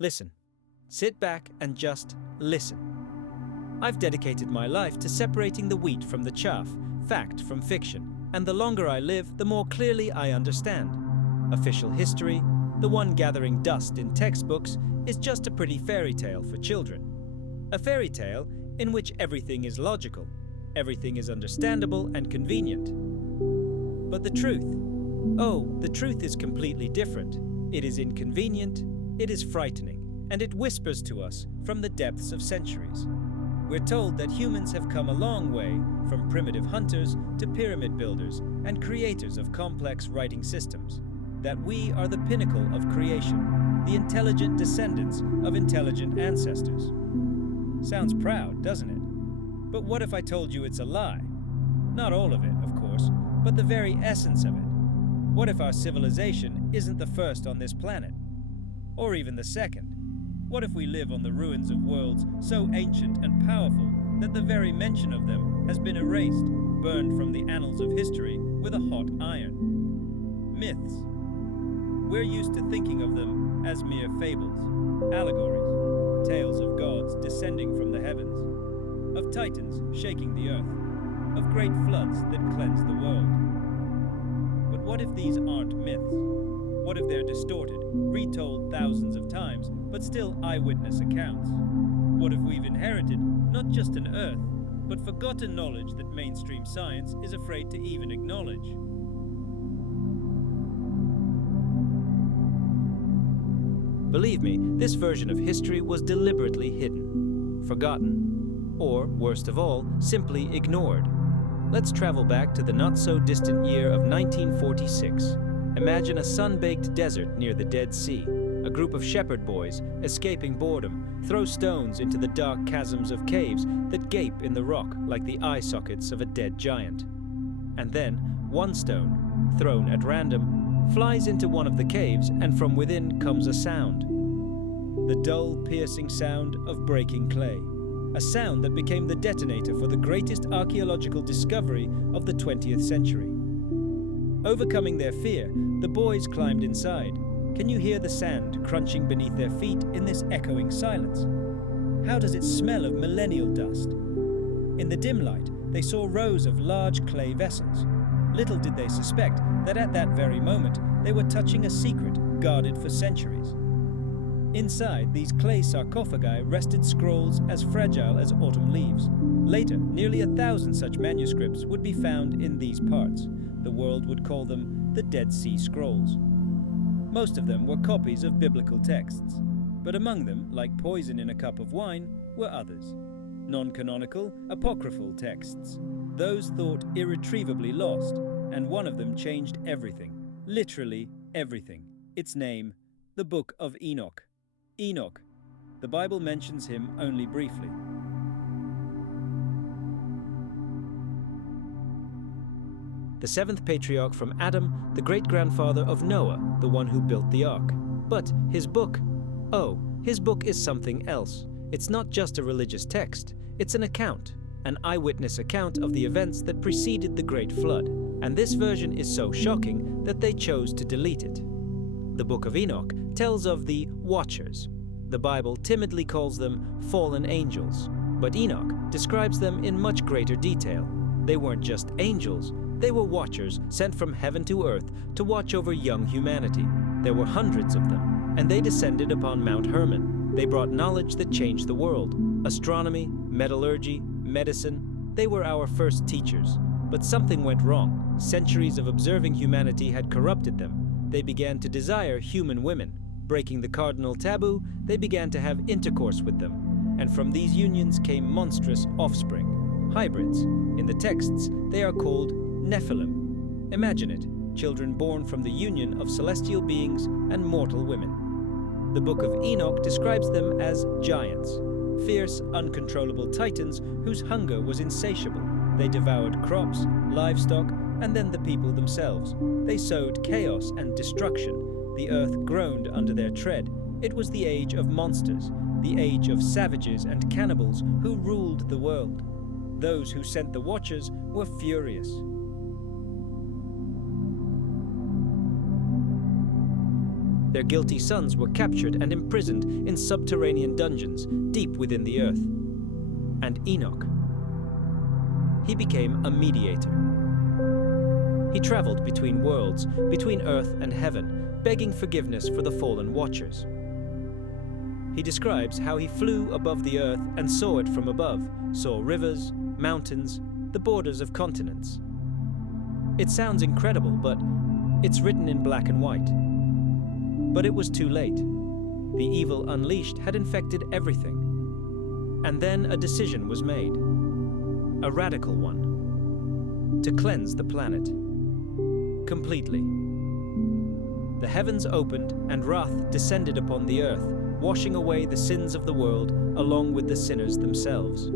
Listen. Sit back and just listen. I've dedicated my life to separating the wheat from the chaff, fact from fiction, and the longer I live, the more clearly I understand. Official history, the one gathering dust in textbooks, is just a pretty fairy tale for children. A fairy tale in which everything is logical, everything is understandable and convenient. But the truth? Oh, the truth is completely different. It is inconvenient, it is frightening, and it whispers to us from the depths of centuries. We're told that humans have come a long way from primitive hunters to pyramid builders and creators of complex writing systems, that we are the pinnacle of creation, the intelligent descendants of intelligent ancestors. Sounds proud, doesn't it? But what if I told you it's a lie? Not all of it, of course, but the very essence of it. What if our civilization isn't the first on this planet? Or even the second? What if we live on the ruins of worlds so ancient and powerful that the very mention of them has been erased, burned from the annals of history with a hot iron? Myths. We're used to thinking of them as mere fables, allegories, tales of gods descending from the heavens, of titans shaking the earth, of great floods that cleanse the world. But what if these aren't myths? What if they're distorted, retold thousands of times, but still eyewitness accounts? What if we've inherited not just an earth, but forgotten knowledge that mainstream science is afraid to even acknowledge? Believe me, this version of history was deliberately hidden, forgotten, or, worst of all, simply ignored. Let's travel back to the not-so-distant year of 1946. Imagine a sun-baked desert near the Dead Sea. A group of shepherd boys, escaping boredom, throw stones into the dark chasms of caves that gape in the rock like the eye sockets of a dead giant. And then, one stone, thrown at random, flies into one of the caves, and from within comes a sound. The dull, piercing sound of breaking clay. A sound that became the detonator for the greatest archaeological discovery of the 20th century. Overcoming their fear, the boys climbed inside. Can you hear the sand crunching beneath their feet in this echoing silence? How does it smell of millennial dust? In the dim light, they saw rows of large clay vessels. Little did they suspect that at that very moment, they were touching a secret guarded for centuries. Inside these clay sarcophagi rested scrolls as fragile as autumn leaves. Later, nearly 1,000 such manuscripts would be found in these parts. The world would call them the Dead Sea Scrolls. Most of them were copies of biblical texts, but among them, like poison in a cup of wine, were others. Non-canonical, apocryphal texts. Those thought irretrievably lost, and one of them changed everything. Literally everything. Its name, the Book of Enoch. Enoch. The Bible mentions him only briefly. The seventh patriarch from Adam, the great-grandfather of Noah, the one who built the ark. But his book, his book is something else. It's not just a religious text, it's an account, an eyewitness account of the events that preceded the Great Flood. And this version is so shocking that they chose to delete it. The Book of Enoch tells of the Watchers. The Bible timidly calls them fallen angels, but Enoch describes them in much greater detail. They weren't just angels, they were watchers sent from heaven to earth to watch over young humanity. There were hundreds of them, and they descended upon Mount Hermon. They brought knowledge that changed the world. Astronomy, metallurgy, medicine, they were our first teachers. But something went wrong. Centuries of observing humanity had corrupted them. They began to desire human women. Breaking the cardinal taboo, they began to have intercourse with them. And from these unions came monstrous offspring, hybrids. In the texts, they are called Nephilim. Imagine it, children born from the union of celestial beings and mortal women. The Book of Enoch describes them as giants, fierce, uncontrollable titans whose hunger was insatiable. They devoured crops, livestock, and then the people themselves. They sowed chaos and destruction. The earth groaned under their tread. It was the age of monsters, the age of savages and cannibals who ruled the world. Those who sent the Watchers were furious. Their guilty sons were captured and imprisoned in subterranean dungeons deep within the earth. And Enoch, he became a mediator. He traveled between worlds, between earth and heaven, begging forgiveness for the fallen watchers. He describes how he flew above the earth and saw it from above, saw rivers, mountains, the borders of continents. It sounds incredible, but it's written in black and white. But it was too late. The evil unleashed had infected everything. And then a decision was made, a radical one, to cleanse the planet completely. The heavens opened and wrath descended upon the earth, washing away the sins of the world along with the sinners themselves.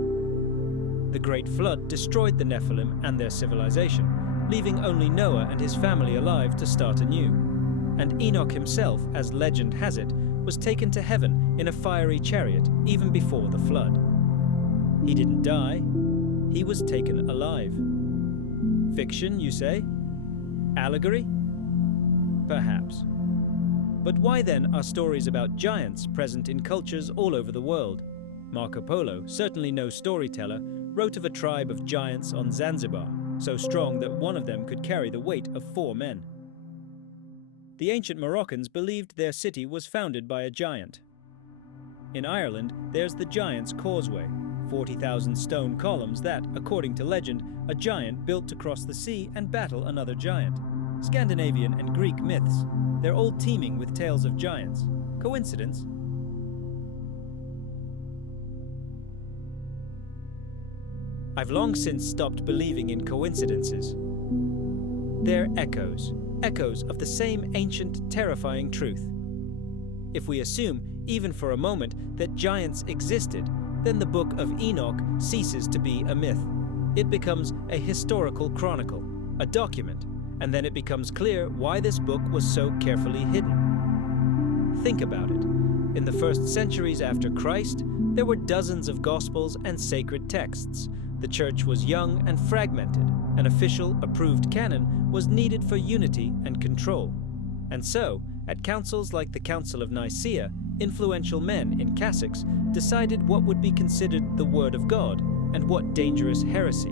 The great flood destroyed the Nephilim and their civilization, leaving only Noah and his family alive to start anew. And Enoch himself, as legend has it, was taken to heaven in a fiery chariot even before the flood. He didn't die, he was taken alive. Fiction, you say? Allegory? Perhaps. But why then are stories about giants present in cultures all over the world? Marco Polo, certainly no storyteller, wrote of a tribe of giants on Zanzibar, so strong that one of them could carry the weight of 4 men. The ancient Moroccans believed their city was founded by a giant. In Ireland, there's the Giant's Causeway, 40,000 stone columns that, according to legend, a giant built to cross the sea and battle another giant. Scandinavian and Greek myths, they're all teeming with tales of giants. Coincidence? I've long since stopped believing in coincidences. They're echoes of the same ancient, terrifying truth. If we assume, even for a moment, that giants existed, then the Book of Enoch ceases to be a myth. It becomes a historical chronicle, a document, and then it becomes clear why this book was so carefully hidden. Think about it. In the first centuries after Christ, there were dozens of Gospels and sacred texts. The church was young and fragmented. An official, approved canon was needed for unity and control. And so, at councils like the Council of Nicaea, influential men in cassocks decided what would be considered the Word of God and what dangerous heresy.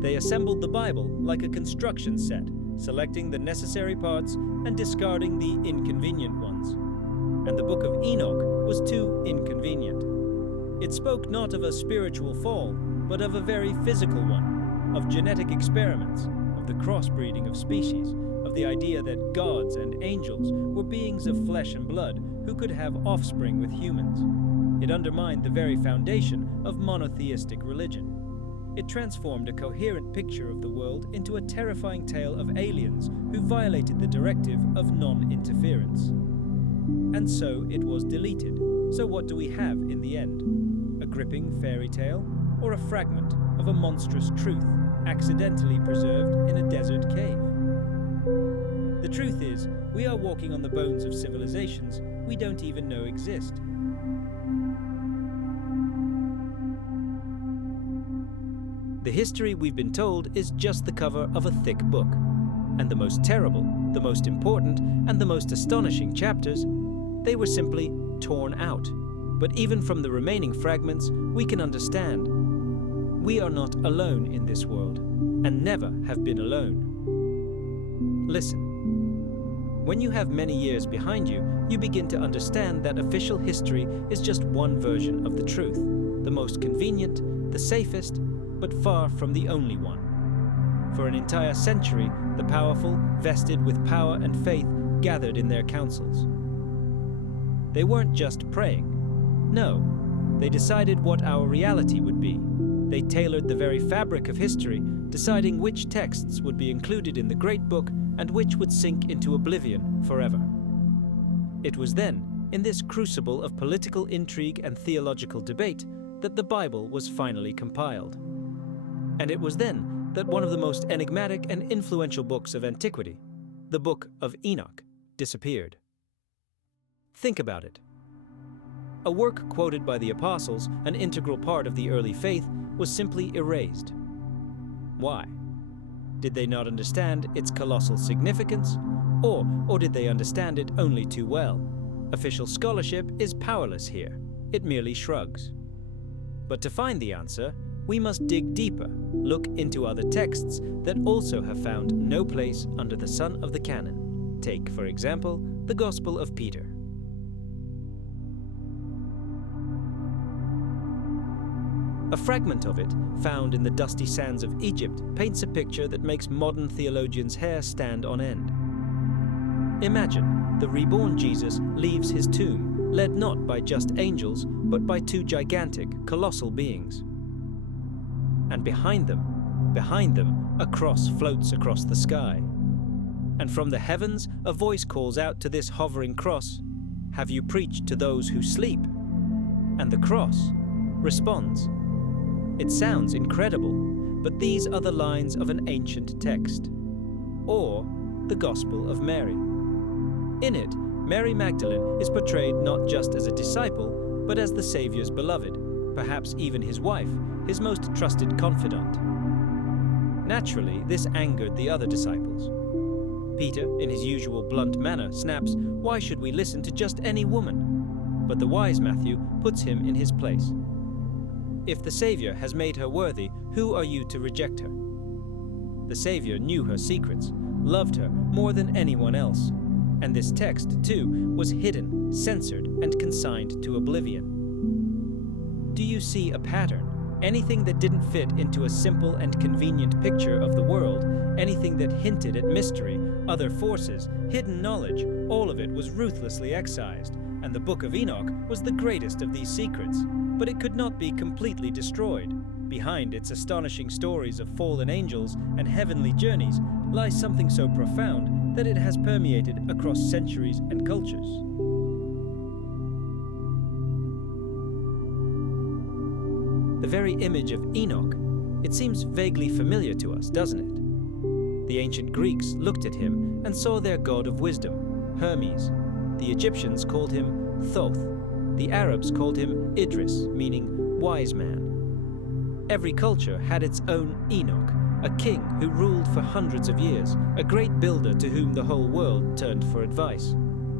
They assembled the Bible like a construction set, selecting the necessary parts and discarding the inconvenient ones. And the Book of Enoch was too inconvenient. It spoke not of a spiritual fall, but of a very physical one, of genetic experiments, of the crossbreeding of species, of the idea that gods and angels were beings of flesh and blood who could have offspring with humans. It undermined the very foundation of monotheistic religion. It transformed a coherent picture of the world into a terrifying tale of aliens who violated the directive of non-interference. And so it was deleted. So what do we have in the end? A gripping fairy tale, or a fragment of a monstrous truth accidentally preserved in a desert cave? The truth is, we are walking on the bones of civilizations we don't even know exist. The history we've been told is just the cover of a thick book. And the most terrible, the most important, and the most astonishing chapters, they were simply torn out. But even from the remaining fragments, we can understand. We are not alone in this world, and never have been alone. Listen. When you have many years behind you, you begin to understand that official history is just one version of the truth, the most convenient, the safest, but far from the only one. For an entire century, the powerful, vested with power and faith, gathered in their councils. They weren't just praying. No, they decided what our reality would be. They tailored the very fabric of history, deciding which texts would be included in the great book and which would sink into oblivion forever. It was then, in this crucible of political intrigue and theological debate, that the Bible was finally compiled. And it was then that one of the most enigmatic and influential books of antiquity, the Book of Enoch, disappeared. Think about it. A work quoted by the apostles, an integral part of the early faith, was simply erased. Why? Did they not understand its colossal significance? Or did they understand it only too well? Official scholarship is powerless here. It merely shrugs. But to find the answer, we must dig deeper, look into other texts that also have found no place under the sun of the canon. Take, for example, the Gospel of Peter. A fragment of it, found in the dusty sands of Egypt, paints a picture that makes modern theologians' hair stand on end. Imagine the reborn Jesus leaves his tomb, led not by just angels, but by two gigantic, colossal beings. And behind them, a cross floats across the sky. And from the heavens, a voice calls out to this hovering cross, "Have you preached to those who sleep?" And the cross responds. It sounds incredible, but these are the lines of an ancient text, or the Gospel of Mary. In it, Mary Magdalene is portrayed not just as a disciple, but as the Saviour's beloved, perhaps even his wife, his most trusted confidant. Naturally, this angered the other disciples. Peter, in his usual blunt manner, snaps, "Why should we listen to just any woman?" But the wise Matthew puts him in his place. If the Saviour has made her worthy, who are you to reject her? The Saviour knew her secrets, loved her more than anyone else. And this text, too, was hidden, censored, and consigned to oblivion. Do you see a pattern? Anything that didn't fit into a simple and convenient picture of the world, anything that hinted at mystery, other forces, hidden knowledge, all of it was ruthlessly excised, and the Book of Enoch was the greatest of these secrets. But it could not be completely destroyed. Behind its astonishing stories of fallen angels and heavenly journeys lies something so profound that it has permeated across centuries and cultures. The very image of Enoch, it seems vaguely familiar to us, doesn't it? The ancient Greeks looked at him and saw their god of wisdom, Hermes. The Egyptians called him Thoth. The Arabs called him Idris, meaning wise man. Every culture had its own Enoch, a king who ruled for hundreds of years, a great builder to whom the whole world turned for advice.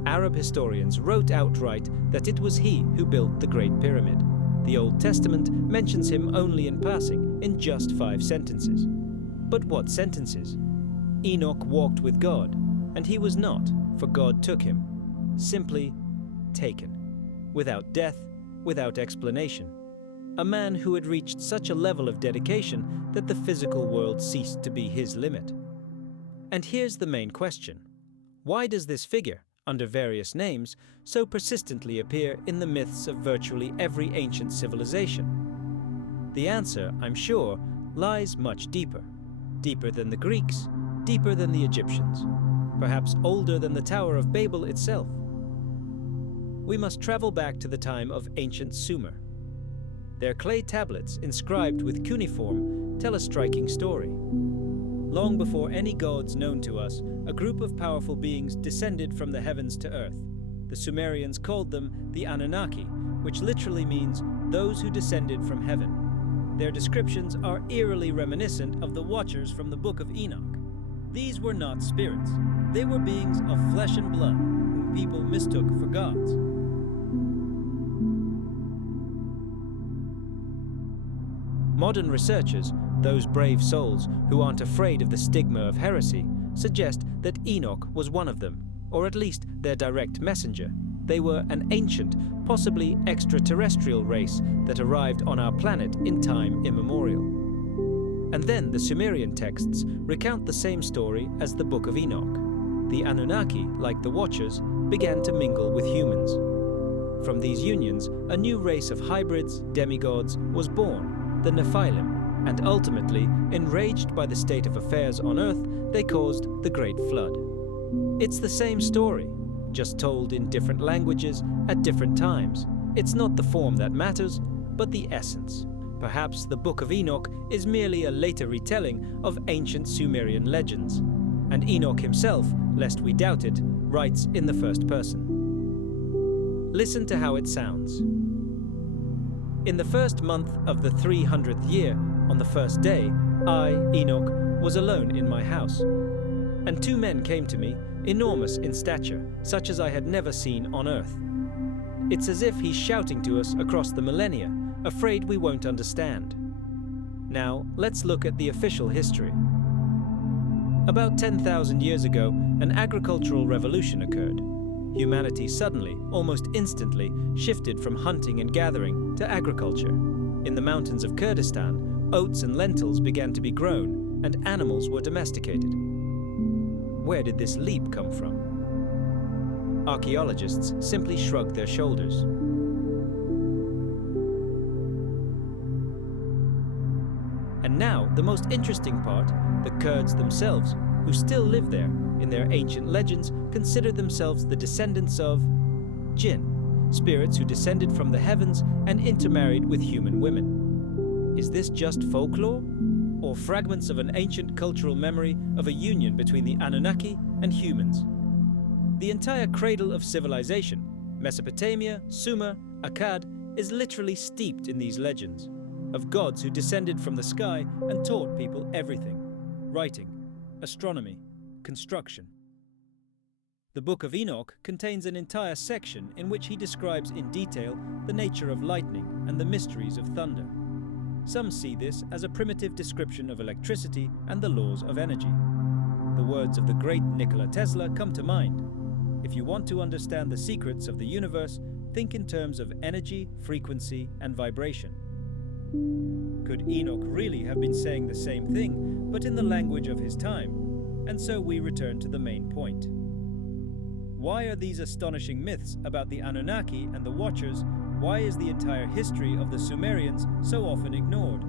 Arab historians wrote outright that it was he who built the Great Pyramid. The Old Testament mentions him only in passing, in just 5 sentences. But what sentences? Enoch walked with God, and he was not, for God took him. Simply taken. Without death, without explanation. A man who had reached such a level of dedication that the physical world ceased to be his limit. And here's the main question. Why does this figure, under various names, so persistently appear in the myths of virtually every ancient civilization? The answer, I'm sure, lies much deeper. Deeper than the Greeks, deeper than the Egyptians. Perhaps older than the Tower of Babel itself. We must travel back to the time of ancient Sumer. Their clay tablets, inscribed with cuneiform, tell a striking story. Long before any gods known to us, a group of powerful beings descended from the heavens to earth. The Sumerians called them the Anunnaki, which literally means those who descended from heaven. Their descriptions are eerily reminiscent of the Watchers from the Book of Enoch. These were not spirits. They were beings of flesh and blood, whom people mistook for gods. Modern researchers, those brave souls who aren't afraid of the stigma of heresy, suggest that Enoch was one of them, or at least their direct messenger. They were an ancient, possibly extraterrestrial race that arrived on our planet in time immemorial. And then the Sumerian texts recount the same story as the Book of Enoch. The Anunnaki, like the Watchers, began to mingle with humans. From these unions, a new race of hybrids, demigods, was born, the Nephilim, and ultimately, enraged by the state of affairs on Earth, they caused the Great Flood. It's the same story, just told in different languages at different times. It's not the form that matters, but the essence. Perhaps the Book of Enoch is merely a later retelling of ancient Sumerian legends. And Enoch himself, lest we doubt it, writes in the first person. Listen to how it sounds. In the first month of the 300th year, on the first day, I, Enoch, was alone in my house. And 2 men came to me, enormous in stature, such as I had never seen on Earth. It's as if he's shouting to us across the millennia, afraid we won't understand. Now, let's look at the official history. About 10,000 years ago, an agricultural revolution occurred. Humanity suddenly, almost instantly, shifted from hunting and gathering to agriculture. In the mountains of Kurdistan, oats and lentils began to be grown, and animals were domesticated. Where did this leap come from? Archaeologists simply shrugged their shoulders. And now, the most interesting part, the Kurds themselves, who still live there, in their ancient legends, consider themselves the descendants of jinn, spirits who descended from the heavens and intermarried with human women. Is this just folklore, or fragments of an ancient cultural memory of a union between the Anunnaki and humans? The entire cradle of civilization, Mesopotamia, Sumer, Akkad, is literally steeped in these legends of gods who descended from the sky and taught people everything: writing, astronomy, construction. The Book of Enoch contains an entire section in which he describes in detail the nature of lightning and the mysteries of thunder. Some see this as a primitive description of electricity and the laws of energy. The words of the great Nikola Tesla come to mind. If you want to understand the secrets of the universe, think in terms of energy, frequency, and vibration. Could Enoch really have been saying the same thing, but in the language of his time? And so we return to the main point. Why are these astonishing myths about the Anunnaki and the Watchers? Why is the entire history of the Sumerians so often ignored?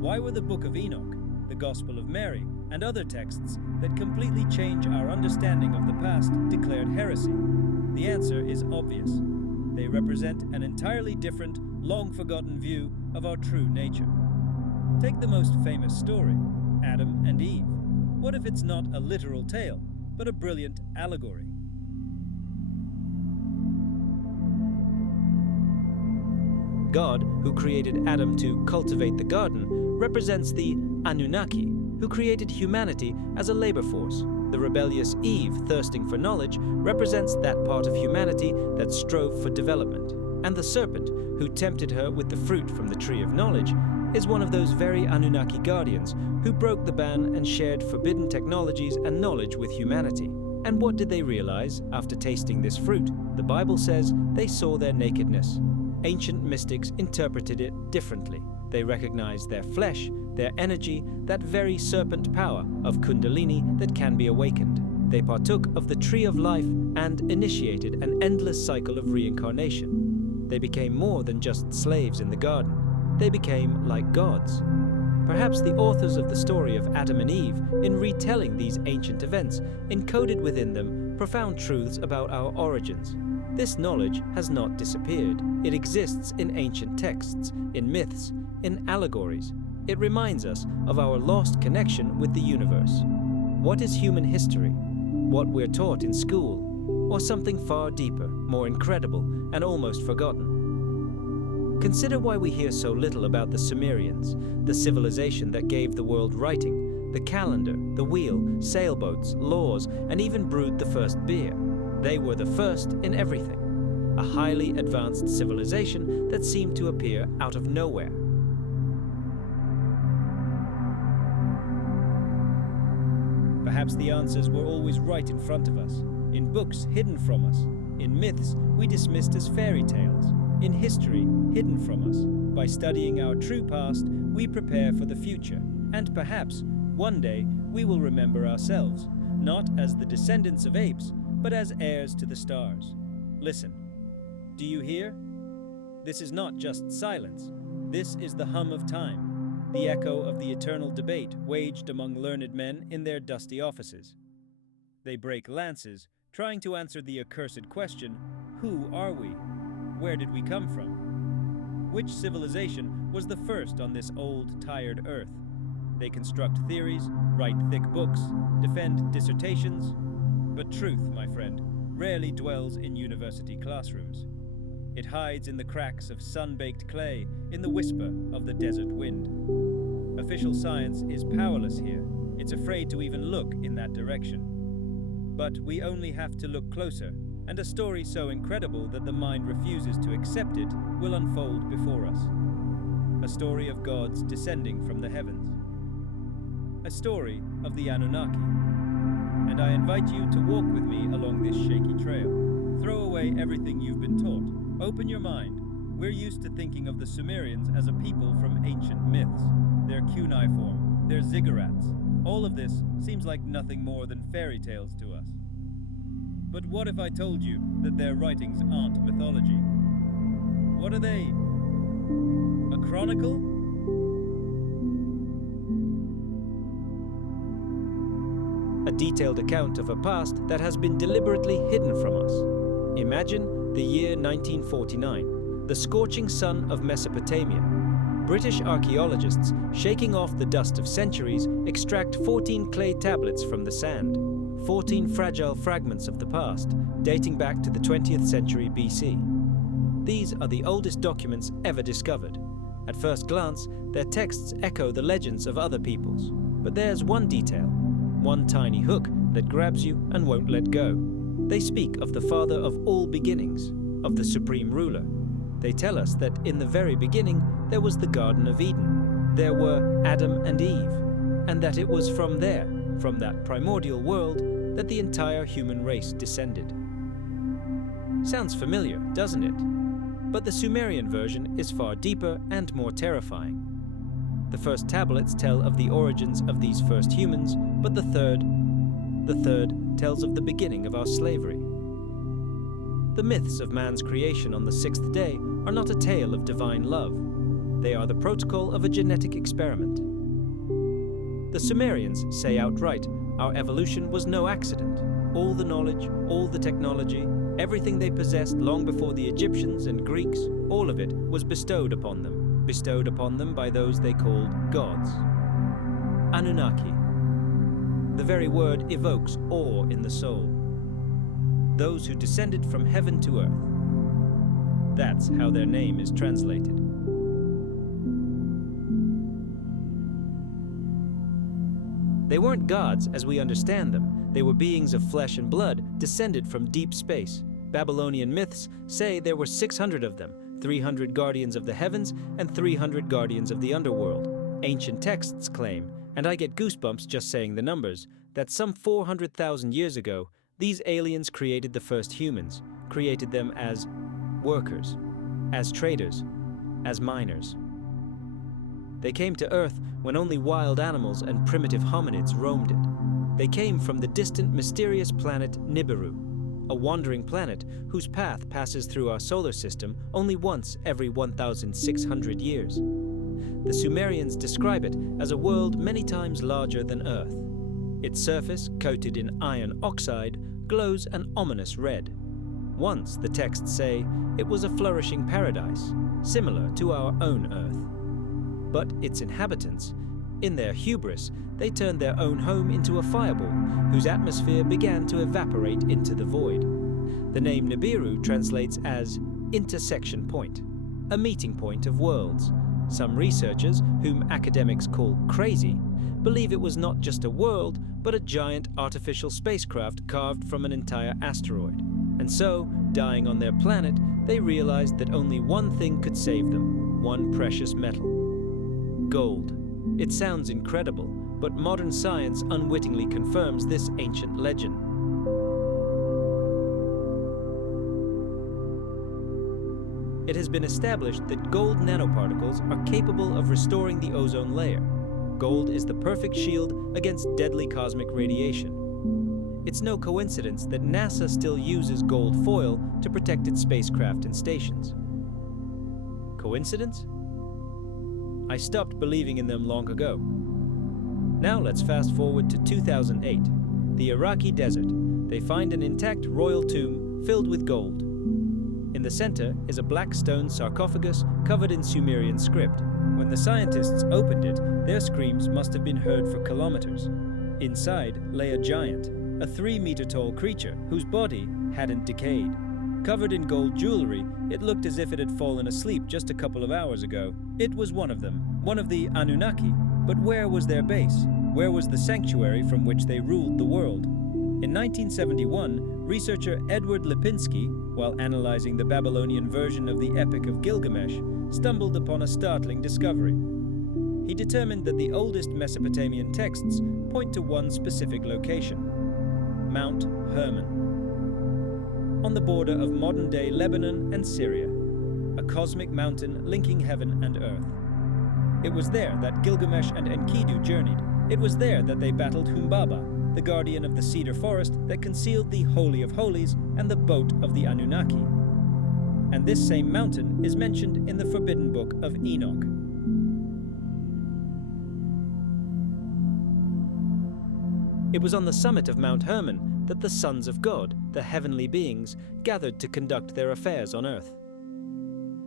Why were the Book of Enoch, the Gospel of Mary, and other texts that completely change our understanding of the past declared heresy? The answer is obvious. They represent an entirely different, long-forgotten view of our true nature. Take the most famous story, Adam and Eve. What if it's not a literal tale, but a brilliant allegory? God, who created Adam to cultivate the garden, represents the Anunnaki, who created humanity as a labor force. The rebellious Eve, thirsting for knowledge, represents that part of humanity that strove for development. And the serpent, who tempted her with the fruit from the tree of knowledge, is one of those very Anunnaki guardians who broke the ban and shared forbidden technologies and knowledge with humanity. And what did they realize after tasting this fruit? The Bible says they saw their nakedness. Ancient mystics interpreted it differently. They recognized their flesh, their energy, that very serpent power of Kundalini that can be awakened. They partook of the tree of life and initiated an endless cycle of reincarnation. They became more than just slaves in the garden. They became like gods. Perhaps the authors of the story of Adam and Eve, in retelling these ancient events, encoded within them profound truths about our origins. This knowledge has not disappeared. It exists in ancient texts, in myths, in allegories. It reminds us of our lost connection with the universe. What is human history? What we're taught in school? Or something far deeper, more incredible, and almost forgotten? Consider why we hear so little about the Sumerians, the civilization that gave the world writing, the calendar, the wheel, sailboats, laws, and even brewed the first beer. They were the first in everything, a highly advanced civilization that seemed to appear out of nowhere. Perhaps the answers were always right in front of us, in books hidden from us, in myths we dismissed as fairy tales, in history hidden from us. By studying our true past, we prepare for the future, and perhaps, one day, we will remember ourselves, not as the descendants of apes, but as heirs to the stars. Listen. Do you hear? This is not just silence. This is the hum of time, the echo of the eternal debate waged among learned men in their dusty offices. They break lances, trying to answer the accursed question, who are we? Where did we come from? Which civilization was the first on this old, tired earth? They construct theories, write thick books, defend dissertations. But truth, my friend, rarely dwells in university classrooms. It hides in the cracks of sun-baked clay, in the whisper of the desert wind. Official science is powerless here. It's afraid to even look in that direction. But we only have to look closer, and a story so incredible that the mind refuses to accept it will unfold before us. A story of gods descending from the heavens. A story of the Anunnaki. And I invite you to walk with me along this shaky trail. Throw away everything you've been taught. Open your mind. We're used to thinking of the Sumerians as a people from ancient myths, their cuneiform, their ziggurats. All of this seems like nothing more than fairy tales to us. But what if I told you that their writings aren't mythology? What are they? A chronicle? A detailed account of a past that has been deliberately hidden from us. Imagine the year 1949, the scorching sun of Mesopotamia. British archaeologists, shaking off the dust of centuries, extract 14 clay tablets from the sand. 14 fragile fragments of the past, dating back to the 20th century BC. These are the oldest documents ever discovered. At first glance, their texts echo the legends of other peoples. But there's one detail, one tiny hook that grabs you and won't let go. They speak of the father of all beginnings, of the supreme ruler. They tell us that in the very beginning, there was the Garden of Eden. There were Adam and Eve, and that it was from there, from that primordial world, that the entire human race descended. Sounds familiar, doesn't it? But the Sumerian version is far deeper and more terrifying. The first tablets tell of the origins of these first humans, but the third tells of the beginning of our slavery. The myths of man's creation on the sixth day are not a tale of divine love. They are the protocol of a genetic experiment. The Sumerians say outright, our evolution was no accident. All the knowledge, all the technology, everything they possessed long before the Egyptians and Greeks, all of it was bestowed upon them by those they called gods. Anunnaki. The very word evokes awe in the soul. Those who descended from heaven to earth. That's how their name is translated. They weren't gods as we understand them. They were beings of flesh and blood, descended from deep space. Babylonian myths say there were 600 of them, 300 guardians of the heavens and 300 guardians of the underworld. Ancient texts claim, and I get goosebumps just saying the numbers, that some 400,000 years ago, these aliens created the first humans, created them as workers, as traders, as miners. They came to Earth when only wild animals and primitive hominids roamed it. They came from the distant, mysterious planet Nibiru, a wandering planet whose path passes through our solar system only once every 1,600 years. The Sumerians describe it as a world many times larger than Earth. Its surface, coated in iron oxide, glows an ominous red. Once, the texts say, it was a flourishing paradise, similar to our own Earth. But its inhabitants, in their hubris, they turned their own home into a fireball, whose atmosphere began to evaporate into the void. The name Nibiru translates as intersection point, a meeting point of worlds. Some researchers, whom academics call crazy, believe it was not just a world, but a giant artificial spacecraft carved from an entire asteroid. And so, dying on their planet, they realized that only one thing could save them, one precious metal: gold. It sounds incredible, but modern science unwittingly confirms this ancient legend. It has been established that gold nanoparticles are capable of restoring the ozone layer. Gold is the perfect shield against deadly cosmic radiation. It's no coincidence that NASA still uses gold foil to protect its spacecraft and stations. Coincidence? I stopped believing in them long ago. Now let's fast forward to 2008, the Iraqi desert. They find an intact royal tomb filled with gold. In the center is a black stone sarcophagus covered in Sumerian script. When the scientists opened it, their screams must have been heard for kilometers. Inside lay a giant, a 3-meter-tall creature whose body hadn't decayed. Covered in gold jewelry, it looked as if it had fallen asleep just a couple of hours ago. It was one of them, one of the Anunnaki. But where was their base? Where was the sanctuary from which they ruled the world? In 1971, researcher Edward Lipinski, while analyzing the Babylonian version of the Epic of Gilgamesh, stumbled upon a startling discovery. He determined that the oldest Mesopotamian texts point to one specific location: Mount Hermon, on the border of modern-day Lebanon and Syria, a cosmic mountain linking heaven and earth. It was there that Gilgamesh and Enkidu journeyed. It was there that they battled Humbaba, the guardian of the cedar forest that concealed the Holy of Holies and the boat of the Anunnaki. And this same mountain is mentioned in the forbidden Book of Enoch. It was on the summit of Mount Hermon that the sons of God, the heavenly beings, gathered to conduct their affairs on earth.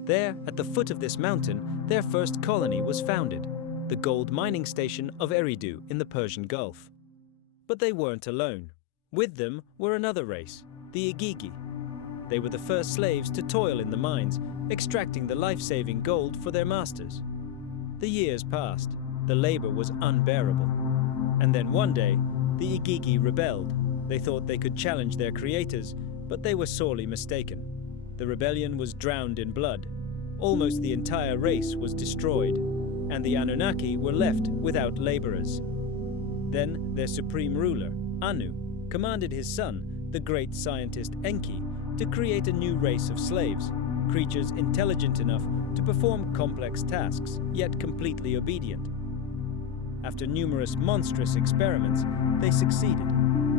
There, at the foot of this mountain, their first colony was founded, the gold mining station of Eridu in the Persian Gulf. But they weren't alone. With them were another race, the Igigi. They were the first slaves to toil in the mines, extracting the life-saving gold for their masters. The years passed. The labor was unbearable. And then one day, the Igigi rebelled. They thought they could challenge their creators, but they were sorely mistaken. The rebellion was drowned in blood. Almost the entire race was destroyed, and the Anunnaki were left without laborers. Then their supreme ruler, Anu, commanded his son, the great scientist Enki, to create a new race of slaves, creatures intelligent enough to perform complex tasks, yet completely obedient. After numerous monstrous experiments, they succeeded.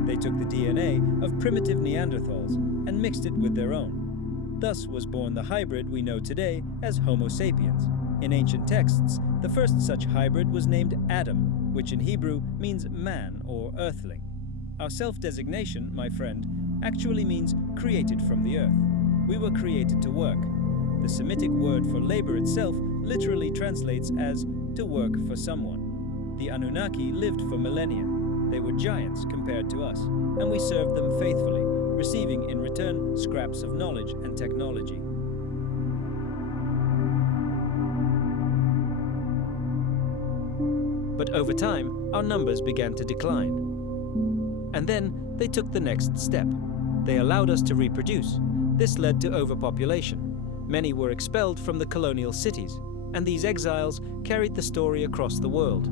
They took the DNA of primitive Neanderthals and mixed it with their own. Thus was born the hybrid we know today as Homo sapiens. In ancient texts, the first such hybrid was named Adam, which in Hebrew means man or earthling. Our self-designation, my friend, actually means created from the earth. We were created to work. The Semitic word for labor itself literally translates as to work for someone. The Anunnaki lived for millennia. They were giants compared to us, and we served them faithfully, receiving in return scraps of knowledge and technology. But over time, our numbers began to decline. And then they took the next step. They allowed us to reproduce. This led to overpopulation. Many were expelled from the colonial cities, and these exiles carried the story across the world.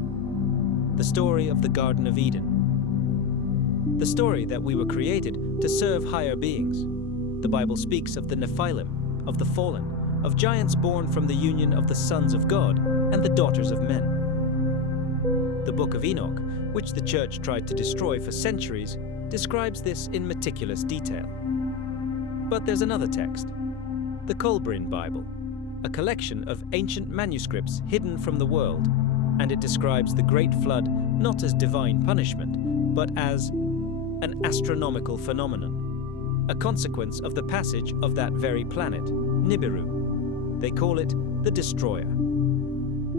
The story of the Garden of Eden. The story that we were created to serve higher beings. The Bible speaks of the Nephilim, of the fallen, of giants born from the union of the sons of God and the daughters of men. The Book of Enoch, which the Church tried to destroy for centuries, describes this in meticulous detail. But there's another text, the Qumran Bible, a collection of ancient manuscripts hidden from the world, and it describes the Great Flood not as divine punishment, but as an astronomical phenomenon, a consequence of the passage of that very planet, Nibiru. They call it the Destroyer.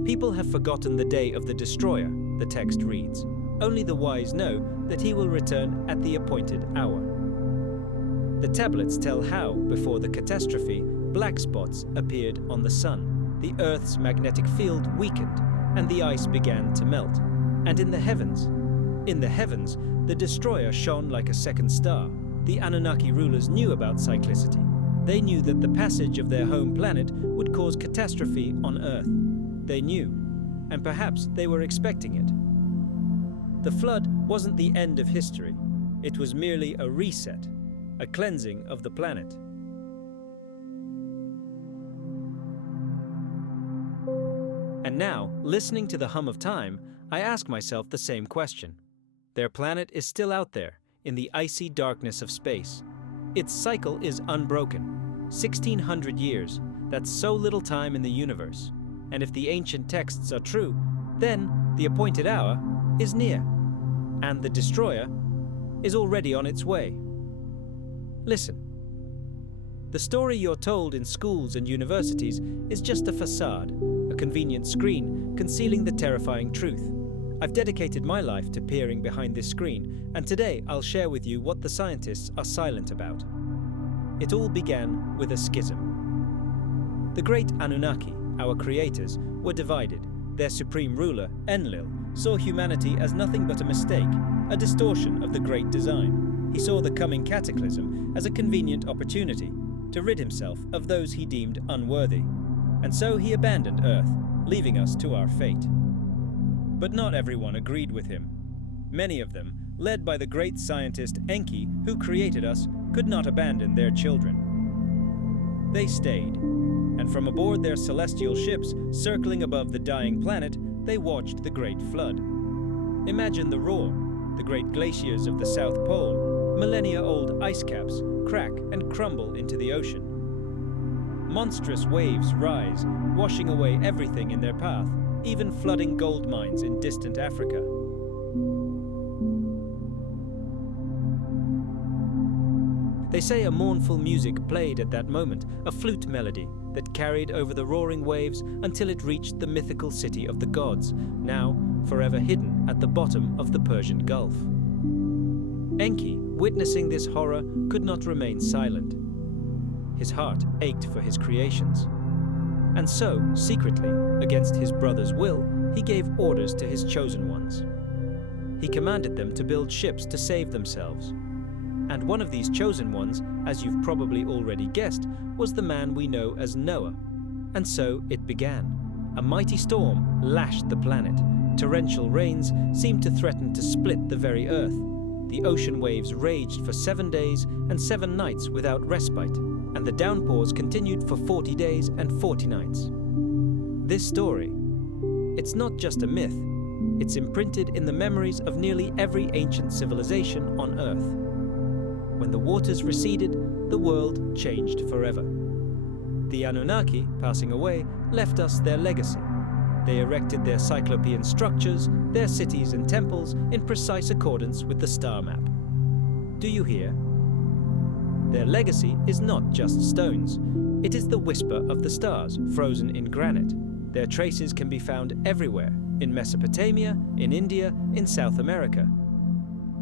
People have forgotten the day of the Destroyer, the text reads. Only the wise know that he will return at the appointed hour. The tablets tell how, before the catastrophe, black spots appeared on the sun. The Earth's magnetic field weakened, and the ice began to melt. And in the heavens, the Destroyer shone like a second star. The Anunnaki rulers knew about cyclicity. They knew that the passage of their home planet would cause catastrophe on Earth. They knew, and perhaps they were expecting it. The flood wasn't the end of history. It was merely a reset, a cleansing of the planet. And now, listening to the hum of time, I ask myself the same question. Their planet is still out there, in the icy darkness of space. Its cycle is unbroken. 1,600 years, that's so little time in the universe. And if the ancient texts are true, then the appointed hour is near, and the Destroyer is already on its way. Listen. The story you're told in schools and universities is just a facade, a convenient screen concealing the terrifying truth. I've dedicated my life to peering behind this screen, and today I'll share with you what the scientists are silent about. It all began with a schism. The great Anunnaki, our creators, were divided. Their supreme ruler, Enlil, saw humanity as nothing but a mistake, a distortion of the great design. He saw the coming cataclysm as a convenient opportunity to rid himself of those he deemed unworthy, and so he abandoned Earth, leaving us to our fate. But not everyone agreed with him. Many of them, led by the great scientist Enki, who created us, could not abandon their children. They stayed, and from aboard their celestial ships circling above the dying planet, they watched the Great Flood. Imagine the roar, the great glaciers of the South Pole, millennia-old ice caps, crack and crumble into the ocean. Monstrous waves rise, washing away everything in their path, even flooding gold mines in distant Africa. They say a mournful music played at that moment, a flute melody that carried over the roaring waves until it reached the mythical city of the gods, now forever hidden at the bottom of the Persian Gulf. Enki, witnessing this horror, could not remain silent. His heart ached for his creations. And so, secretly, against his brother's will, he gave orders to his chosen ones. He commanded them to build ships to save themselves. And one of these chosen ones, as you've probably already guessed, was the man we know as Noah. And so it began. A mighty storm lashed the planet. Torrential rains seemed to threaten to split the very earth. The ocean waves raged for 7 days and 7 nights without respite, and the downpours continued for 40 days and 40 nights. This story, it's not just a myth, it's imprinted in the memories of nearly every ancient civilization on Earth. When the waters receded, the world changed forever. The Anunnaki, passing away, left us their legacy. They erected their cyclopean structures, their cities and temples in precise accordance with the star map. Do you hear? Their legacy is not just stones. It is the whisper of the stars, frozen in granite. Their traces can be found everywhere, in Mesopotamia, in India, in South America.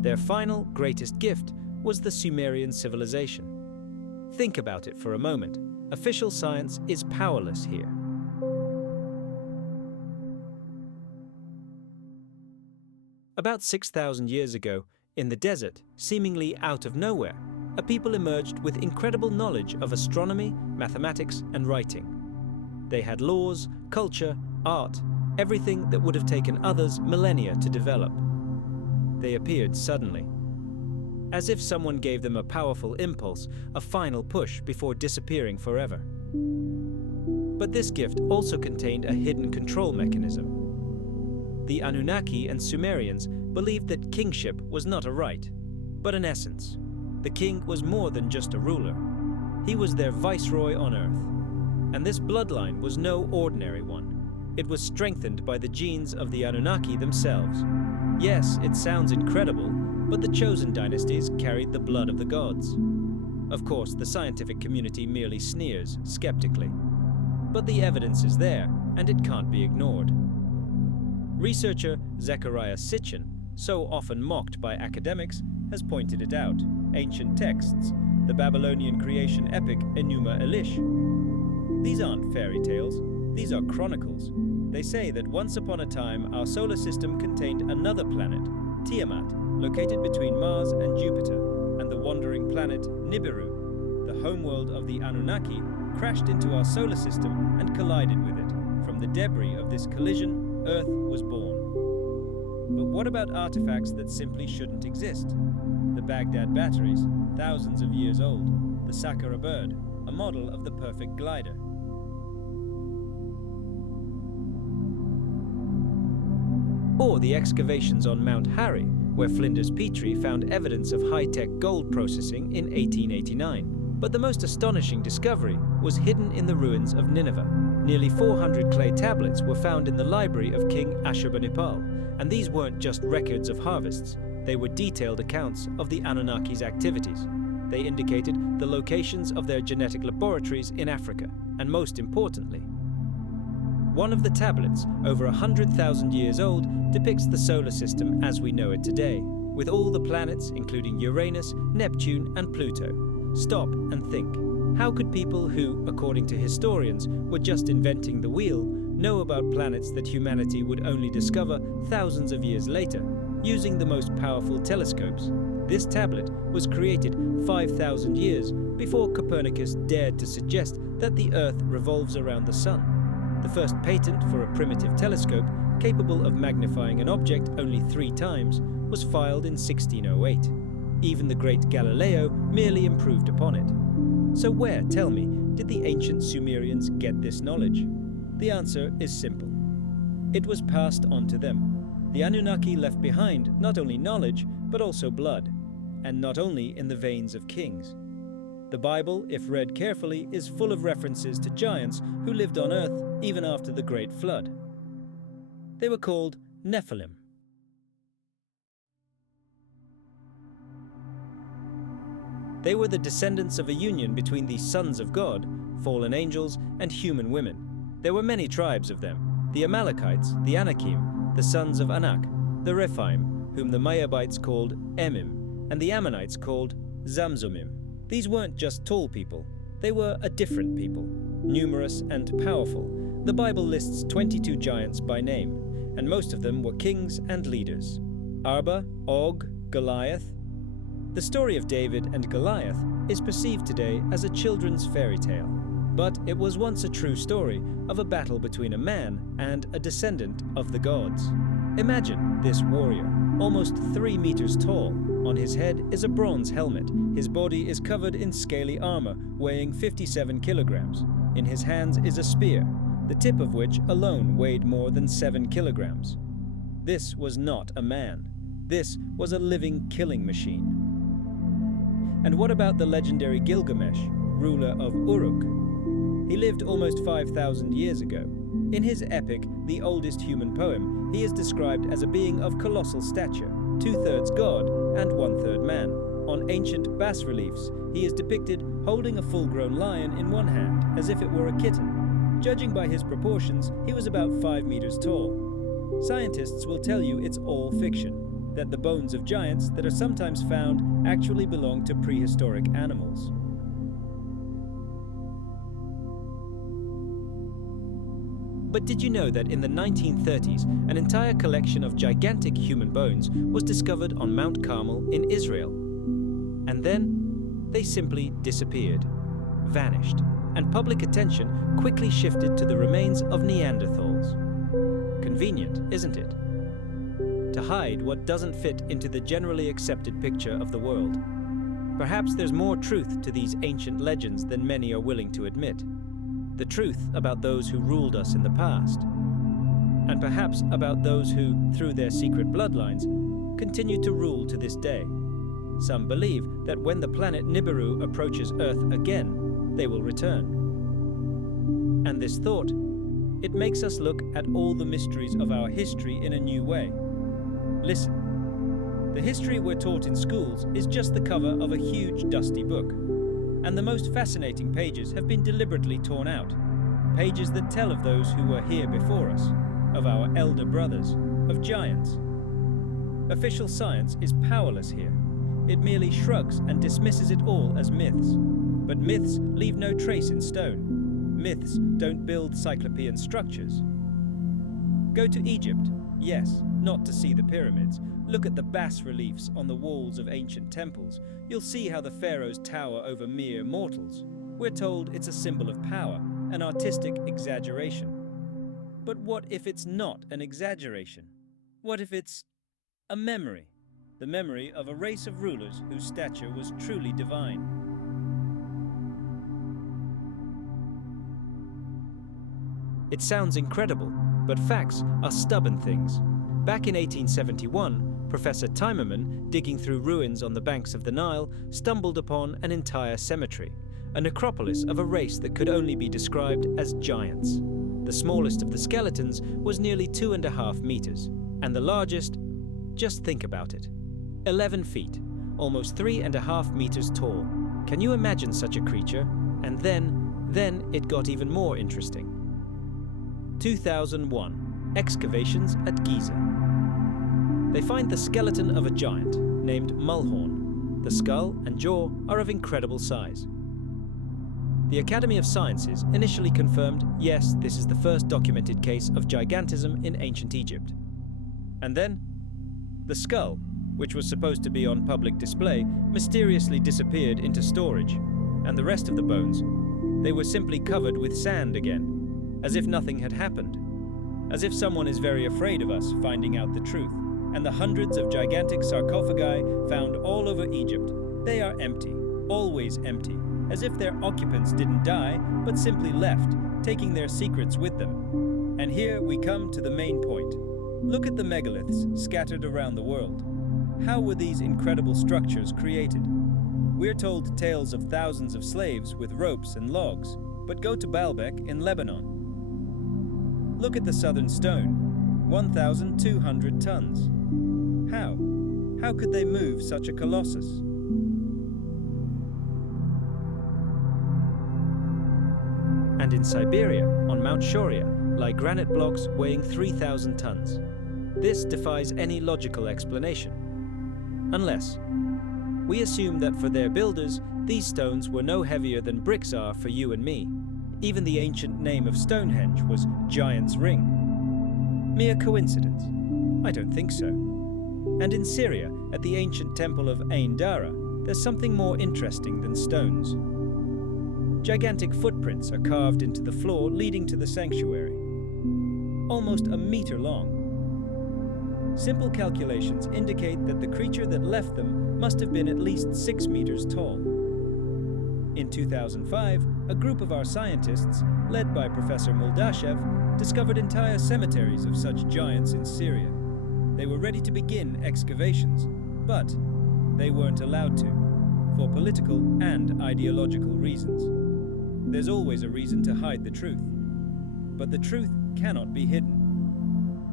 Their final, greatest gift was the Sumerian civilization. Think about it for a moment. Official science is powerless here. About 6,000 years ago, in the desert, seemingly out of nowhere, a people emerged with incredible knowledge of astronomy, mathematics, and writing. They had laws, culture, art, everything that would have taken others millennia to develop. They appeared suddenly, as if someone gave them a powerful impulse, a final push before disappearing forever. But this gift also contained a hidden control mechanism. The Anunnaki and Sumerians believed that kingship was not a right, but an essence. The king was more than just a ruler. He was their viceroy on Earth. And this bloodline was no ordinary one. It was strengthened by the genes of the Anunnaki themselves. Yes, it sounds incredible, but the chosen dynasties carried the blood of the gods. Of course, the scientific community merely sneers, skeptically. But the evidence is there, and it can't be ignored. Researcher Zecharia Sitchin, so often mocked by academics, has pointed it out. Ancient texts, the Babylonian creation epic Enuma Elish. These aren't fairy tales, these are chronicles. They say that once upon a time our solar system contained another planet, Tiamat, located between Mars and Jupiter, and the wandering planet Nibiru, the homeworld of the Anunnaki, crashed into our solar system and collided with it. From the debris of this collision, Earth was born. But what about artifacts that simply shouldn't exist? The Baghdad batteries, thousands of years old. The Saqqara bird, a model of the perfect glider. Or the excavations on Mount Harry, where Flinders Petrie found evidence of high-tech gold processing in 1889. But the most astonishing discovery was hidden in the ruins of Nineveh. Nearly 400 clay tablets were found in the library of King Ashurbanipal, and these weren't just records of harvests. They were detailed accounts of the Anunnaki's activities. They indicated the locations of their genetic laboratories in Africa, and most importantly, one of the tablets, over 100,000 years old, depicts the solar system as we know it today, with all the planets, including Uranus, Neptune, and Pluto. Stop and think. How could people who, according to historians, were just inventing the wheel, know about planets that humanity would only discover thousands of years later, using the most powerful telescopes? This tablet was created 5,000 years before Copernicus dared to suggest that the Earth revolves around the Sun. The first patent for a primitive telescope capable of magnifying an object only 3 times was filed in 1608. Even the great Galileo merely improved upon it. So where, tell me, did the ancient Sumerians get this knowledge? The answer is simple. It was passed on to them. The Anunnaki left behind not only knowledge, but also blood, and not only in the veins of kings. The Bible, if read carefully, is full of references to giants who lived on Earth even after the Great Flood. They were called Nephilim. They were the descendants of a union between the sons of God, fallen angels, and human women. There were many tribes of them: the Amalekites, the Anakim, the sons of Anak, the Rephaim, whom the Moabites called Emim, and the Ammonites called Zamzumim. These weren't just tall people, they were a different people, numerous and powerful. The Bible lists 22 giants by name, and most of them were kings and leaders. Arba, Og, Goliath. The story of David and Goliath is perceived today as a children's fairy tale, but it was once a true story of a battle between a man and a descendant of the gods. Imagine this warrior, almost 3 meters tall. On his head is a bronze helmet. His body is covered in scaly armor, weighing 57 kilograms. In his hands is a spear, the tip of which alone weighed more than 7 kilograms. This was not a man. This was a living killing machine. And what about the legendary Gilgamesh, ruler of Uruk? He lived almost 5,000 years ago. In his epic, the oldest human poem, he is described as a being of colossal stature, 2/3 god and 1/3 man. On ancient bas-reliefs, he is depicted holding a full-grown lion in one hand, as if it were a kitten. Judging by his proportions, he was about 5 meters tall. Scientists will tell you it's all fiction, that the bones of giants that are sometimes found actually belong to prehistoric animals. But did you know that in the 1930s, an entire collection of gigantic human bones was discovered on Mount Carmel in Israel? And then they simply disappeared, vanished, and public attention quickly shifted to the remains of Neanderthals. Convenient, isn't it? To hide what doesn't fit into the generally accepted picture of the world. Perhaps there's more truth to these ancient legends than many are willing to admit. The truth about those who ruled us in the past, and perhaps about those who, through their secret bloodlines, continue to rule to this day. Some believe that when the planet Nibiru approaches Earth again, they will return. And this thought, it makes us look at all the mysteries of our history in a new way. Listen, the history we're taught in schools is just the cover of a huge dusty book. And the most fascinating pages have been deliberately torn out. Pages that tell of those who were here before us, of our elder brothers, of giants. Official science is powerless here. It merely shrugs and dismisses it all as myths. But myths leave no trace in stone. Myths don't build cyclopean structures. Go to Egypt, yes, not to see the pyramids. Look at the bas-reliefs on the walls of ancient temples. You'll see how the pharaohs tower over mere mortals. We're told it's a symbol of power, an artistic exaggeration. But what if it's not an exaggeration? What if it's a memory? The memory of a race of rulers whose stature was truly divine. It sounds incredible, but facts are stubborn things. Back in 1871, Professor Timerman, digging through ruins on the banks of the Nile, stumbled upon an entire cemetery, a necropolis of a race that could only be described as giants. The smallest of the skeletons was nearly 2.5 meters, and the largest, just think about it, 11 feet, almost 3.5 meters tall. Can you imagine such a creature? And then it got even more interesting. 2001, excavations at Giza. They find the skeleton of a giant named Mulhorn. The skull and jaw are of incredible size. The Academy of Sciences initially confirmed, yes, this is the first documented case of gigantism in ancient Egypt. And then, the skull, which was supposed to be on public display, mysteriously disappeared into storage, and the rest of the bones, they were simply covered with sand again, as if nothing had happened, as if someone is very afraid of us finding out the truth. And the hundreds of gigantic sarcophagi found all over Egypt, they are empty, always empty, as if their occupants didn't die, but simply left, taking their secrets with them. And here we come to the main point. Look at the megaliths scattered around the world. How were these incredible structures created? We're told tales of thousands of slaves with ropes and logs, but go to Baalbek in Lebanon. Look at the southern stone, 1,200 tons. How? How could they move such a colossus? And in Siberia, on Mount Shoria, lie granite blocks weighing 3,000 tons. This defies any logical explanation. Unless we assume that for their builders, these stones were no heavier than bricks are for you and me. Even the ancient name of Stonehenge was Giant's Ring. Mere coincidence? I don't think so. And in Syria, at the ancient temple of Ain Dara, there's something more interesting than stones. Gigantic footprints are carved into the floor leading to the sanctuary, almost a meter long. Simple calculations indicate that the creature that left them must have been at least 6 meters tall. In 2005, a group of our scientists, led by Professor Muldashev, discovered entire cemeteries of such giants in Syria. They were ready to begin excavations, but they weren't allowed to, for political and ideological reasons. There's always a reason to hide the truth, but the truth cannot be hidden.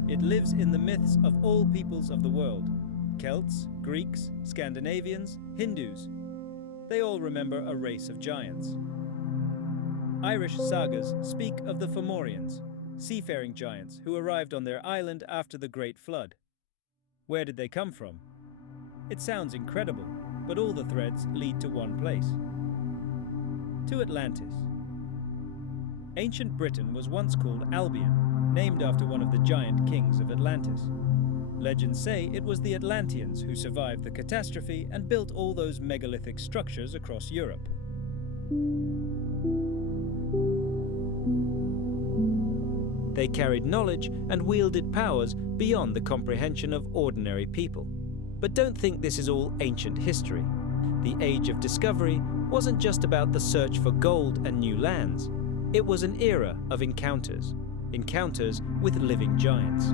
It lives in the myths of all peoples of the world: Celts, Greeks, Scandinavians, Hindus. They all remember a race of giants. Irish sagas speak of the Fomorians, seafaring giants who arrived on their island after the Great Flood. Where did they come from? It sounds incredible, but all the threads lead to one place: to Atlantis. Ancient Britain was once called Albion, named after one of the giant kings of Atlantis. Legends say it was the Atlanteans who survived the catastrophe and built all those megalithic structures across Europe. They carried knowledge and wielded powers beyond the comprehension of ordinary people. But don't think this is all ancient history. The Age of Discovery wasn't just about the search for gold and new lands. It was an era of encounters with living giants.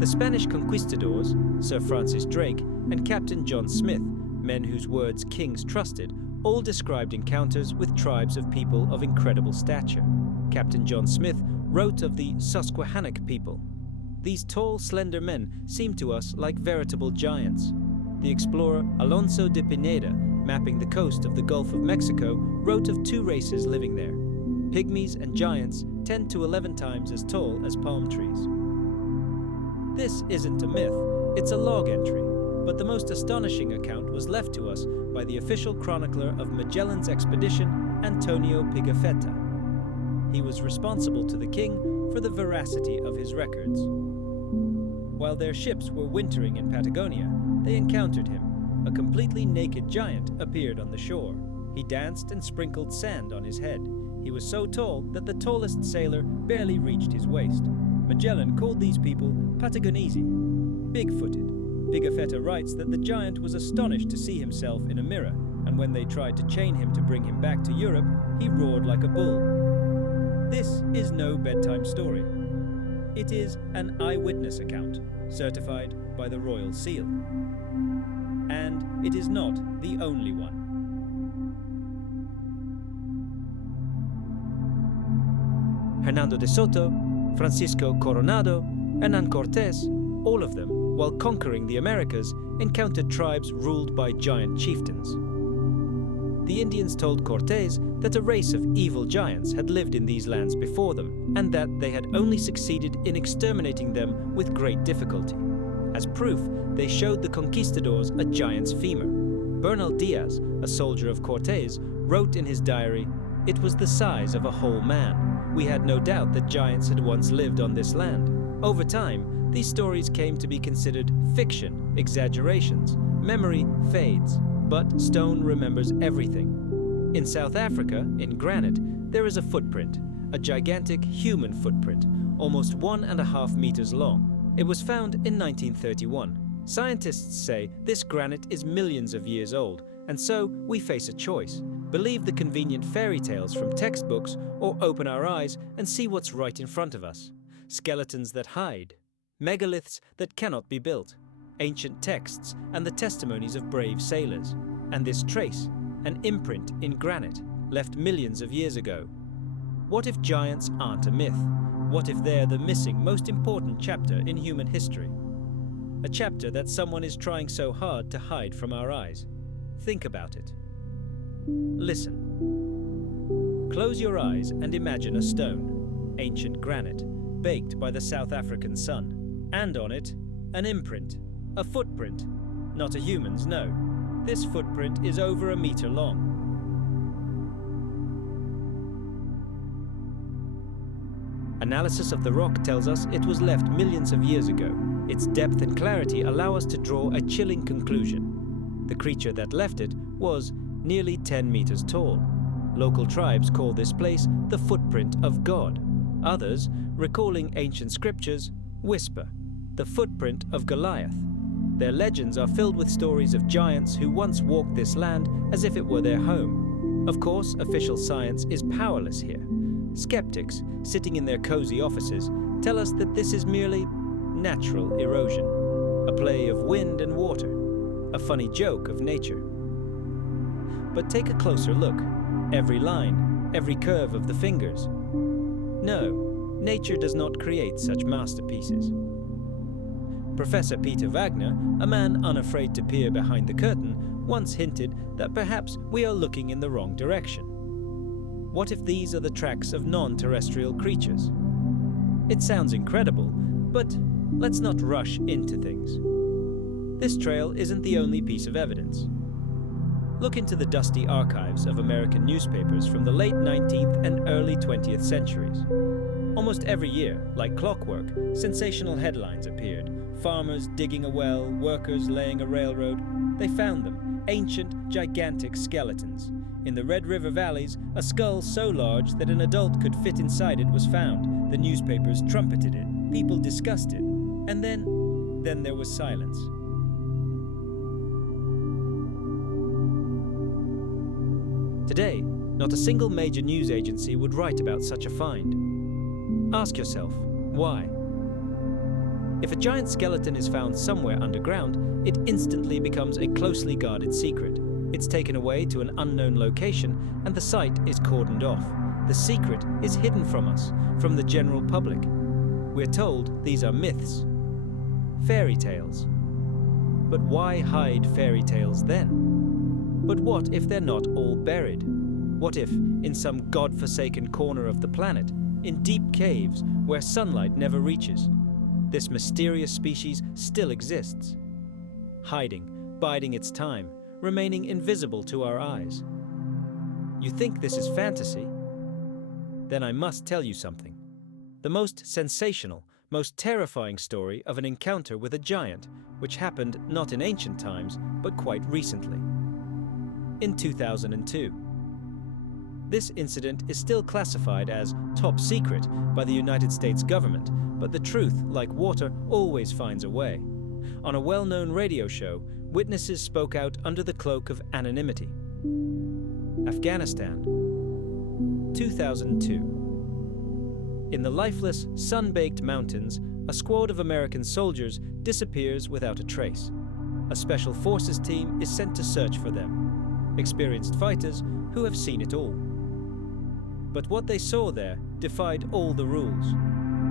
The Spanish conquistadors, Sir Francis Drake and Captain John Smith, men whose words kings trusted, all described encounters with tribes of people of incredible stature. Captain John Smith wrote of the Susquehannock people. These tall, slender men seemed to us like veritable giants. The explorer Alonso de Pineda, mapping the coast of the Gulf of Mexico, wrote of 2 races living there: pygmies and giants, 10 to 11 times as tall as palm trees. This isn't a myth, it's a log entry, but the most astonishing account was left to us by the official chronicler of Magellan's expedition, Antonio Pigafetta. He was responsible to the king for the veracity of his records. While their ships were wintering in Patagonia, they encountered him. A completely naked giant appeared on the shore. He danced and sprinkled sand on his head. He was so tall that the tallest sailor barely reached his waist. Magellan called these people Patagonesi, big-footed. Pigafetta writes that the giant was astonished to see himself in a mirror, and when they tried to chain him to bring him back to Europe, he roared like a bull. This is no bedtime story. It is an eyewitness account, certified by the Royal Seal. And it is not the only one. Hernando de Soto, Francisco Coronado, Hernán Cortés, all of them, while conquering the Americas, encountered tribes ruled by giant chieftains. The Indians told Cortés that a race of evil giants had lived in these lands before them, and that they had only succeeded in exterminating them with great difficulty. As proof, they showed the conquistadors a giant's femur. Bernal Diaz, a soldier of Cortés, wrote in his diary, "It was the size of a whole man. We had no doubt that giants had once lived on this land. Over time, these stories came to be considered fiction, exaggerations. Memory fades, but stone remembers everything. In South Africa, in granite, there is a footprint, a gigantic human footprint, almost 1.5 meters long. It was found in 1931. Scientists say this granite is millions of years old, and so we face a choice. Believe the convenient fairy tales from textbooks, or open our eyes and see what's right in front of us. Skeletons that hide, megaliths that cannot be built, ancient texts and the testimonies of brave sailors, and this trace, an imprint in granite, left millions of years ago. What if giants aren't a myth? What if they're the missing, most important chapter in human history? A chapter that someone is trying so hard to hide from our eyes. Think about it. Listen. Close your eyes and imagine a stone, ancient granite, baked by the South African sun, and on it, an imprint, a footprint, not a human's, no. This footprint is over 1 meter long. Analysis of the rock tells us it was left millions of years ago. Its depth and clarity allow us to draw a chilling conclusion. The creature that left it was nearly 10 meters tall. Local tribes call this place the footprint of God. Others, recalling ancient scriptures, whisper, the footprint of Goliath. Their legends are filled with stories of giants who once walked this land as if it were their home. Of course, official science is powerless here. Skeptics, sitting in their cozy offices, tell us that this is merely natural erosion, a play of wind and water, a funny joke of nature. But take a closer look. Every line, every curve of the fingers. No, nature does not create such masterpieces. Professor Peter Wagner, a man unafraid to peer behind the curtain, once hinted that perhaps we are looking in the wrong direction. What if these are the tracks of non-terrestrial creatures? It sounds incredible, but let's not rush into things. This trail isn't the only piece of evidence. Look into the dusty archives of American newspapers from the late 19th and early 20th centuries. Almost every year, like clockwork, sensational headlines appeared. Farmers digging a well, workers laying a railroad. They found them, ancient, gigantic skeletons. In the Red River valleys, a skull so large that an adult could fit inside it was found. The newspapers trumpeted it, people discussed it, and then there was silence. Today, not a single major news agency would write about such a find. Ask yourself, why? If a giant skeleton is found somewhere underground, it instantly becomes a closely guarded secret. It's taken away to an unknown location, and the site is cordoned off. The secret is hidden from us, from the general public. We're told these are myths, fairy tales. But why hide fairy tales then? But what if they're not all buried? What if, in some god-forsaken corner of the planet, in deep caves where sunlight never reaches, this mysterious species still exists? Hiding, biding its time, remaining invisible to our eyes. You think this is fantasy? Then I must tell you something. The most sensational, most terrifying story of an encounter with a giant, which happened not in ancient times, but quite recently. In 2002. This incident is still classified as top secret by the United States government, but the truth, like water, always finds a way. On a well-known radio show, witnesses spoke out under the cloak of anonymity. Afghanistan, 2002. In the lifeless, sun-baked mountains, a squad of American soldiers disappears without a trace. A special forces team is sent to search for them. Experienced fighters who have seen it all. But what they saw there defied all the rules.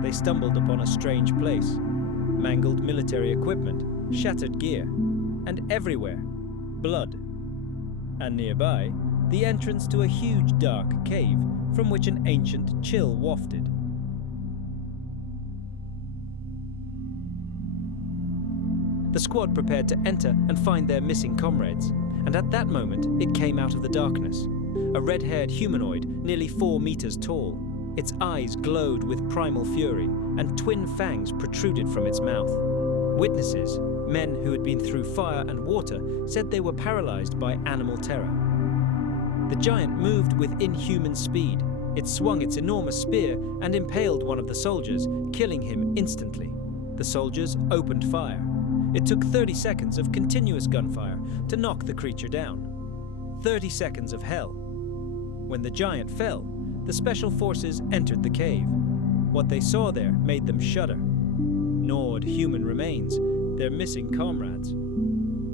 They stumbled upon a strange place. Mangled military equipment, shattered gear, and everywhere, blood. And nearby, the entrance to a huge dark cave from which an ancient chill wafted. The squad prepared to enter and find their missing comrades. And at that moment, it came out of the darkness. A red-haired humanoid, nearly 4 meters tall. Its eyes glowed with primal fury, and twin fangs protruded from its mouth. Witnesses, men who had been through fire and water, said they were paralyzed by animal terror. The giant moved with inhuman speed. It swung its enormous spear and impaled one of the soldiers, killing him instantly. The soldiers opened fire. It took 30 seconds of continuous gunfire to knock the creature down. 30 seconds of hell. When the giant fell, the special forces entered the cave. What they saw there made them shudder. Gnawed human remains, their missing comrades.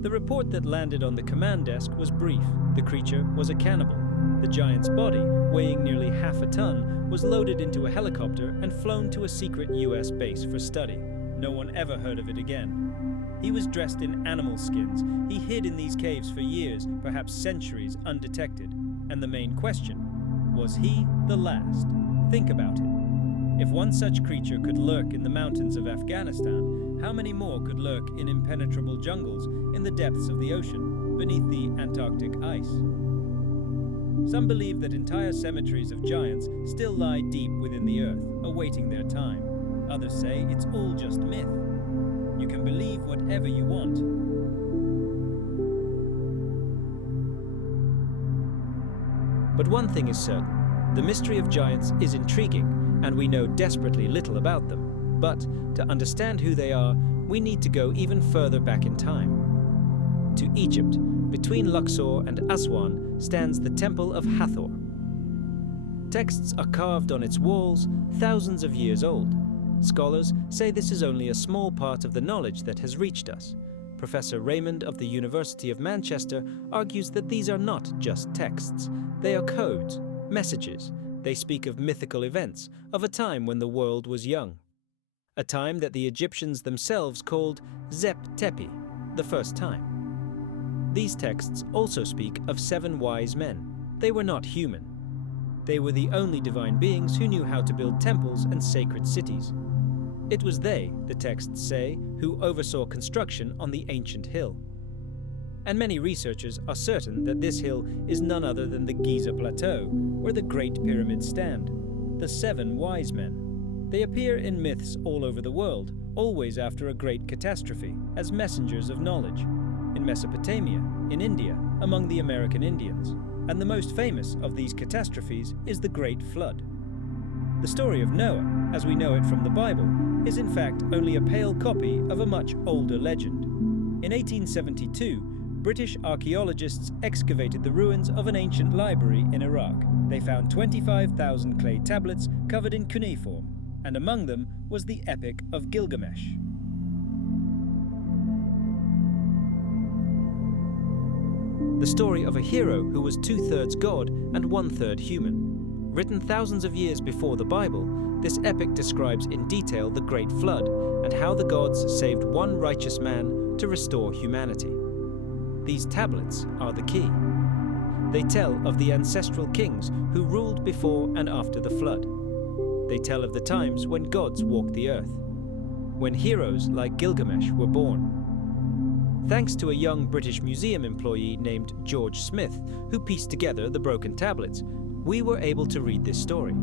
The report that landed on the command desk was brief. The creature was a cannibal. The giant's body, weighing nearly half a ton, was loaded into a helicopter and flown to a secret US base for study. No one ever heard of it again. He was dressed in animal skins. He hid in these caves for years, perhaps centuries, undetected. And the main question, was he the last? Think about it. If one such creature could lurk in the mountains of Afghanistan, how many more could lurk in impenetrable jungles in the depths of the ocean, beneath the Antarctic ice? Some believe that entire cemeteries of giants still lie deep within the earth, awaiting their time. Others say it's all just myth. You can believe whatever you want. But one thing is certain. The mystery of giants is intriguing, and we know desperately little about them. But to understand who they are, we need to go even further back in time. To Egypt, between Luxor and Aswan, stands the Temple of Hathor. Texts are carved on its walls, thousands of years old. Scholars say this is only a small part of the knowledge that has reached us. Professor Raymond of the University of Manchester argues that these are not just texts. They are codes, messages. They speak of mythical events, of a time when the world was young. A time that the Egyptians themselves called Zep Tepi, the first time. These texts also speak of 7 wise men. They were not human. They were the only divine beings who knew how to build temples and sacred cities. It was they, the texts say, who oversaw construction on the ancient hill. And many researchers are certain that this hill is none other than the Giza Plateau, where the Great Pyramids stand, the 7 wise men. They appear in myths all over the world, always after a great catastrophe, as messengers of knowledge. In Mesopotamia, in India, among the American Indians. And the most famous of these catastrophes is the Great Flood. The story of Noah, as we know it from the Bible, is in fact only a pale copy of a much older legend. In 1872, British archaeologists excavated the ruins of an ancient library in Iraq. They found 25,000 clay tablets covered in cuneiform, and among them was the Epic of Gilgamesh. The story of a hero who was 2/3 god and 1/3 human. Written thousands of years before the Bible, this epic describes in detail the Great Flood and how the gods saved one righteous man to restore humanity. These tablets are the key. They tell of the ancestral kings who ruled before and after the flood. They tell of the times when gods walked the earth, when heroes like Gilgamesh were born. Thanks to a young British museum employee named George Smith, who pieced together the broken tablets, we were able to read this story.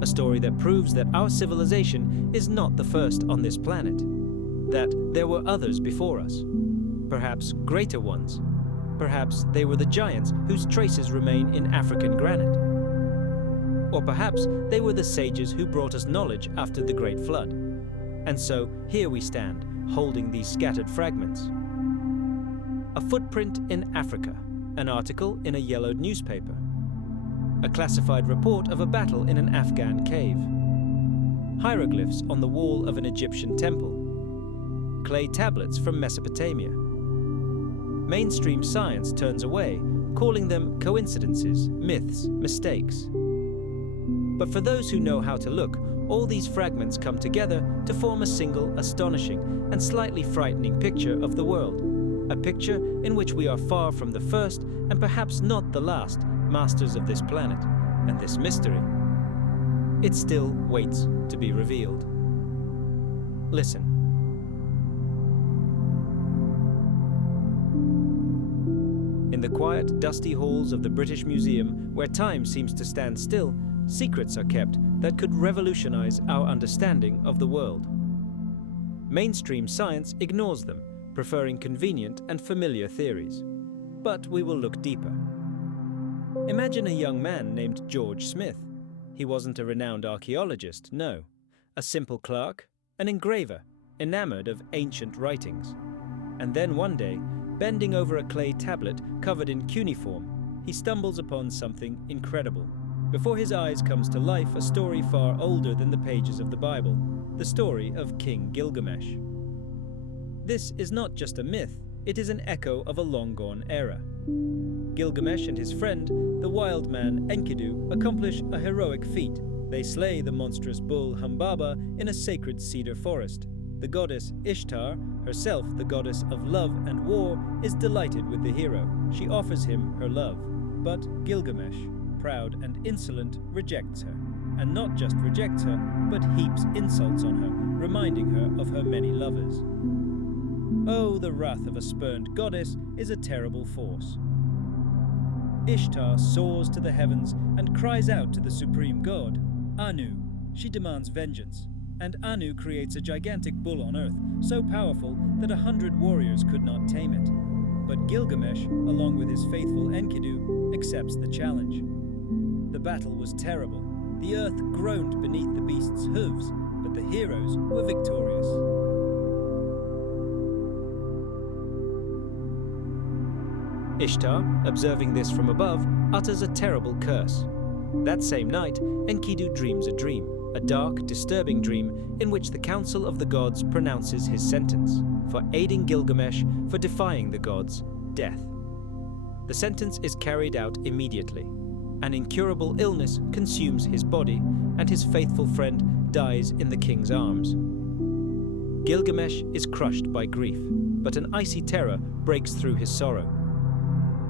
A story that proves that our civilization is not the first on this planet. That there were others before us. Perhaps greater ones. Perhaps they were the giants whose traces remain in African granite. Or perhaps they were the sages who brought us knowledge after the Great Flood. And so here we stand, holding these scattered fragments. A footprint in Africa, an article in a yellowed newspaper, a classified report of a battle in an Afghan cave, hieroglyphs on the wall of an Egyptian temple, clay tablets from Mesopotamia. Mainstream science turns away, calling them coincidences, myths, mistakes. But for those who know how to look, all these fragments come together to form a single astonishing and slightly frightening picture of the world. A picture in which we are far from the first, and perhaps not the last, masters of this planet and this mystery. It still waits to be revealed. Listen. In the quiet, dusty halls of the British Museum, where time seems to stand still, secrets are kept that could revolutionize our understanding of the world. Mainstream science ignores them, preferring convenient and familiar theories. But we will look deeper. Imagine a young man named George Smith. He wasn't a renowned archaeologist, no. A simple clerk, an engraver, enamored of ancient writings. And then one day, bending over a clay tablet covered in cuneiform, he stumbles upon something incredible. Before his eyes comes to life a story far older than the pages of the Bible, the story of King Gilgamesh. This is not just a myth, it is an echo of a long-gone era. Gilgamesh and his friend, the wild man Enkidu, accomplish a heroic feat. They slay the monstrous bull Humbaba in a sacred cedar forest. The goddess Ishtar, herself the goddess of love and war, is delighted with the hero. She offers him her love. But Gilgamesh, proud and insolent, rejects her. And not just rejects her, but heaps insults on her, reminding her of her many lovers. Oh, the wrath of a spurned goddess is a terrible force. Ishtar soars to the heavens and cries out to the supreme god, Anu. She demands vengeance, and Anu creates a gigantic bull on earth, so powerful that 100 warriors could not tame it. But Gilgamesh, along with his faithful Enkidu, accepts the challenge. The battle was terrible. The earth groaned beneath the beast's hooves, but the heroes were victorious. Ishtar, observing this from above, utters a terrible curse. That same night, Enkidu dreams a dream, a dark, disturbing dream in which the Council of the Gods pronounces his sentence for aiding Gilgamesh for defying the gods, death. The sentence is carried out immediately. An incurable illness consumes his body, and his faithful friend dies in the king's arms. Gilgamesh is crushed by grief, but an icy terror breaks through his sorrow.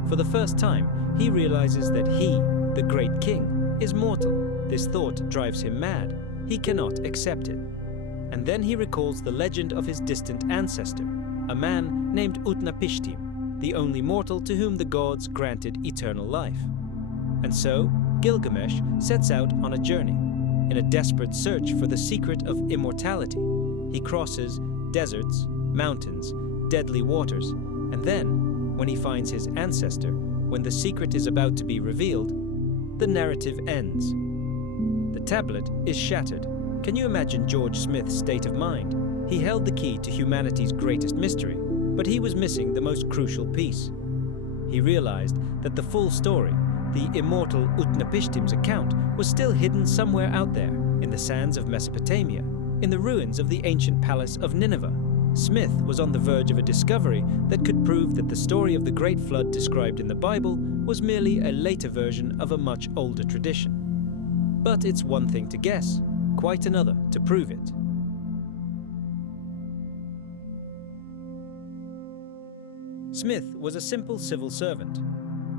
For the first time, he realizes that he, the great king, is mortal. This thought drives him mad. He cannot accept it. And then he recalls the legend of his distant ancestor, a man named Utnapishtim, the only mortal to whom the gods granted eternal life. And so, Gilgamesh sets out on a journey. In a desperate search for the secret of immortality, he crosses deserts, mountains, deadly waters, and then, when he finds his ancestor, when the secret is about to be revealed, the narrative ends. The tablet is shattered. Can you imagine George Smith's state of mind? He held the key to humanity's greatest mystery, but he was missing the most crucial piece. He realized that the full story, the immortal Utnapishtim's account, was still hidden somewhere out there, in the sands of Mesopotamia, in the ruins of the ancient palace of Nineveh. Smith was on the verge of a discovery that could prove that the story of the Great Flood described in the Bible was merely a later version of a much older tradition. But it's one thing to guess, quite another to prove it. Smith was a simple civil servant.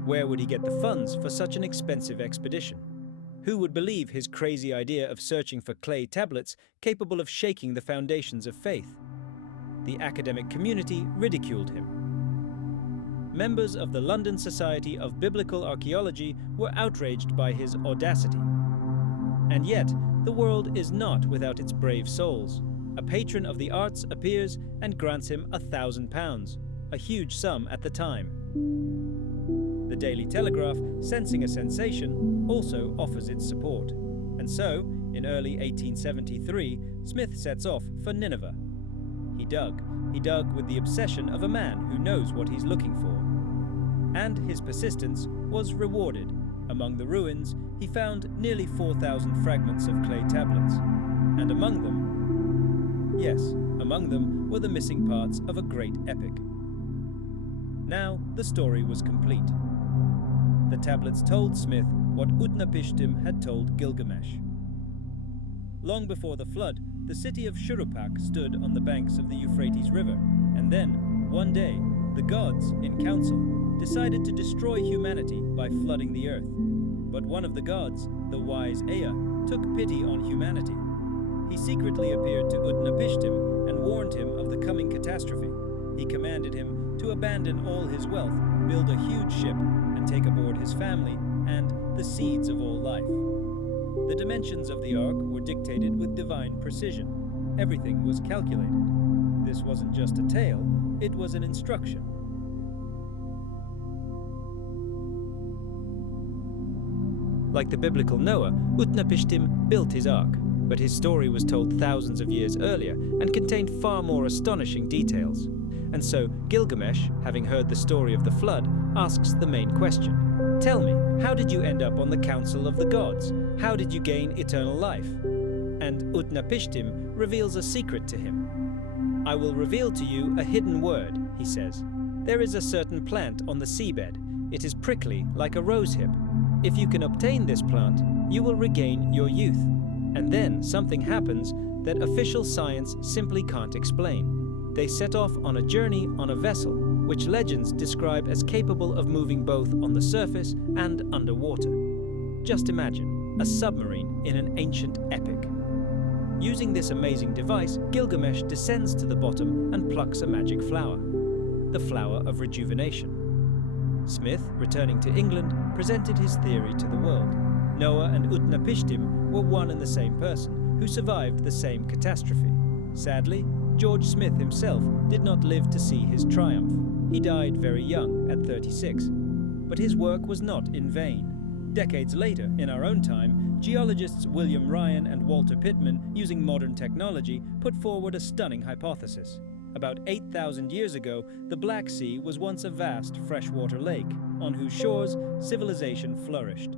Where would he get the funds for such an expensive expedition? Who would believe his crazy idea of searching for clay tablets capable of shaking the foundations of faith? The academic community ridiculed him. Members of the London Society of Biblical Archaeology were outraged by his audacity. And yet, the world is not without its brave souls. A patron of the arts appears and grants him £1,000, a huge sum at the time. The Daily Telegraph, sensing a sensation, also offers its support. And so, in early 1873, Smith sets off for Nineveh. He dug with the obsession of a man who knows what he's looking for. And his persistence was rewarded. Among the ruins, he found nearly 4,000 fragments of clay tablets. And among them were the missing parts of a great epic. Now, the story was complete. The tablets told Smith what Utnapishtim had told Gilgamesh. Long before the flood, the city of Shuruppak stood on the banks of the Euphrates River, and then, one day, the gods, in council, decided to destroy humanity by flooding the earth. But one of the gods, the wise Ea, took pity on humanity. He secretly appeared to Utnapishtim and warned him of the coming catastrophe. He commanded him to abandon all his wealth, build a huge ship, and take aboard his family and the seeds of all life. The dimensions of the ark were dictated with divine precision. Everything was calculated. This wasn't just a tale, it was an instruction. Like the biblical Noah, Utnapishtim built his ark, but his story was told thousands of years earlier and contained far more astonishing details. And so Gilgamesh, having heard the story of the flood, asks the main question. Tell me, how did you end up on the council of the gods? How did you gain eternal life? And Utnapishtim reveals a secret to him. I will reveal to you a hidden word, he says. There is a certain plant on the seabed. It is prickly like a rosehip. If you can obtain this plant, you will regain your youth. And then something happens that official science simply can't explain. They set off on a journey on a vessel, which legends describe as capable of moving both on the surface and underwater. Just imagine, a submarine in an ancient epic. Using this amazing device, Gilgamesh descends to the bottom and plucks a magic flower, the flower of rejuvenation. Smith, returning to England, presented his theory to the world. Noah and Utnapishtim were one and the same person, who survived the same catastrophe. Sadly, George Smith himself did not live to see his triumph. He died very young, at 36. But his work was not in vain. Decades later, in our own time, geologists William Ryan and Walter Pittman, using modern technology, put forward a stunning hypothesis. About 8,000 years ago, the Black Sea was once a vast freshwater lake, on whose shores civilization flourished.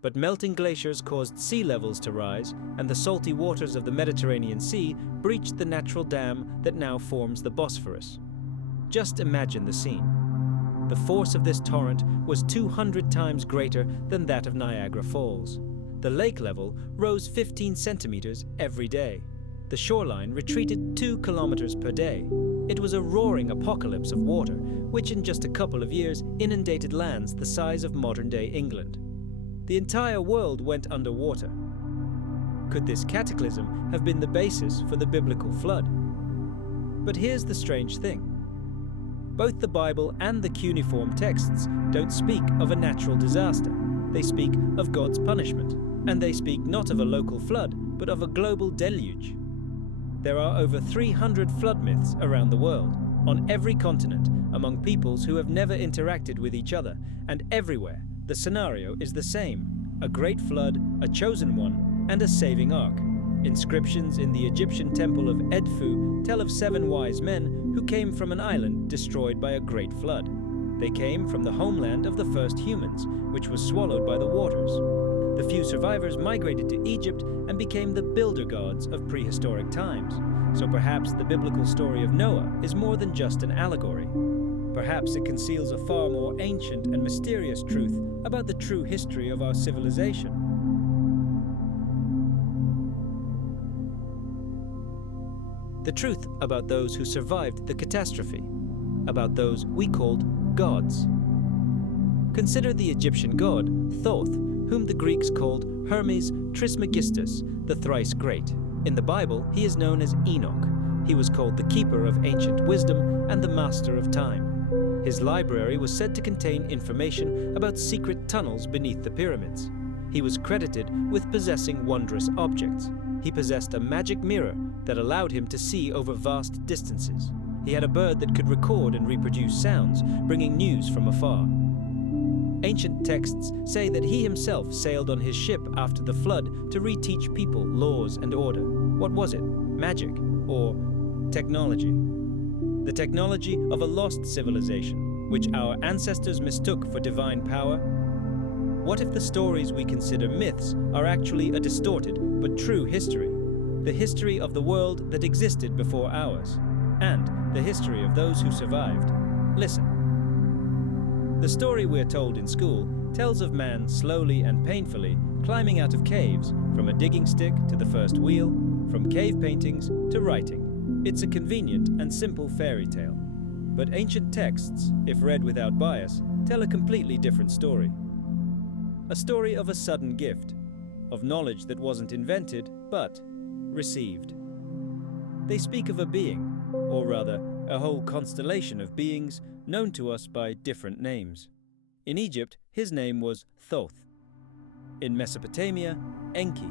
But melting glaciers caused sea levels to rise, and the salty waters of the Mediterranean Sea breached the natural dam that now forms the Bosphorus. Just imagine the scene. The force of this torrent was 200 times greater than that of Niagara Falls. The lake level rose 15 centimeters every day. The shoreline retreated 2 kilometers per day. It was a roaring apocalypse of water, which in just a couple of years inundated lands the size of modern-day England. The entire world went underwater. Could this cataclysm have been the basis for the biblical flood? But here's the strange thing. Both the Bible and the cuneiform texts don't speak of a natural disaster. They speak of God's punishment, and they speak not of a local flood, but of a global deluge. There are over 300 flood myths around the world, on every continent, among peoples who have never interacted with each other, and everywhere. The scenario is the same: a great flood, a chosen one, and a saving ark. Inscriptions in the Egyptian temple of Edfu tell of 7 wise men who came from an island destroyed by a great flood. They came from the homeland of the first humans, which was swallowed by the waters. The few survivors migrated to Egypt and became the builder gods of prehistoric times. So perhaps the biblical story of Noah is more than just an allegory. Perhaps it conceals a far more ancient and mysterious truth about the true history of our civilization. The truth about those who survived the catastrophe, about those we called gods. Consider the Egyptian god Thoth, whom the Greeks called Hermes Trismegistus, the thrice great. In the Bible, he is known as Enoch. He was called the keeper of ancient wisdom and the master of time. His library was said to contain information about secret tunnels beneath the pyramids. He was credited with possessing wondrous objects. He possessed a magic mirror that allowed him to see over vast distances. He had a bird that could record and reproduce sounds, bringing news from afar. Ancient texts say that he himself sailed on his ship after the flood to reteach people laws and order. What was it? Magic or technology? The technology of a lost civilization, which our ancestors mistook for divine power? What if the stories we consider myths are actually a distorted but true history? The history of the world that existed before ours, and the history of those who survived. Listen. The story we're told in school tells of man slowly and painfully climbing out of caves, from a digging stick to the first wheel, from cave paintings to writing. It's a convenient and simple fairy tale. But ancient texts, if read without bias, tell a completely different story. A story of a sudden gift, of knowledge that wasn't invented, but received. They speak of a being, or rather, a whole constellation of beings known to us by different names. In Egypt, his name was Thoth. In Mesopotamia, Enki.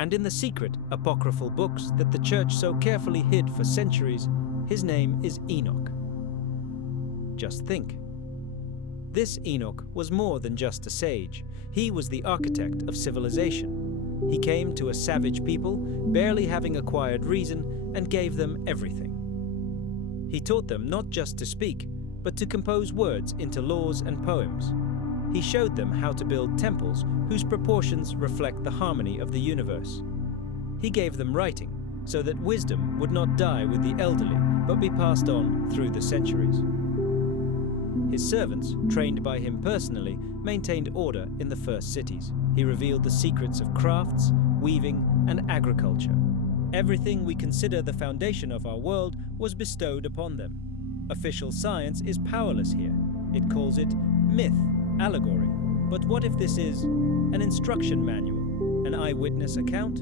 And in the secret apocryphal books that the church so carefully hid for centuries, his name is Enoch. Just think. This Enoch was more than just a sage. He was the architect of civilization. He came to a savage people, barely having acquired reason, and gave them everything. He taught them not just to speak, but to compose words into laws and poems. He showed them how to build temples whose proportions reflect the harmony of the universe. He gave them writing, so that wisdom would not die with the elderly, but be passed on through the centuries. His servants, trained by him personally, maintained order in the first cities. He revealed the secrets of crafts, weaving, and agriculture. Everything we consider the foundation of our world was bestowed upon them. Official science is powerless here. It calls it myth, allegory. But what if this is an instruction manual, an eyewitness account?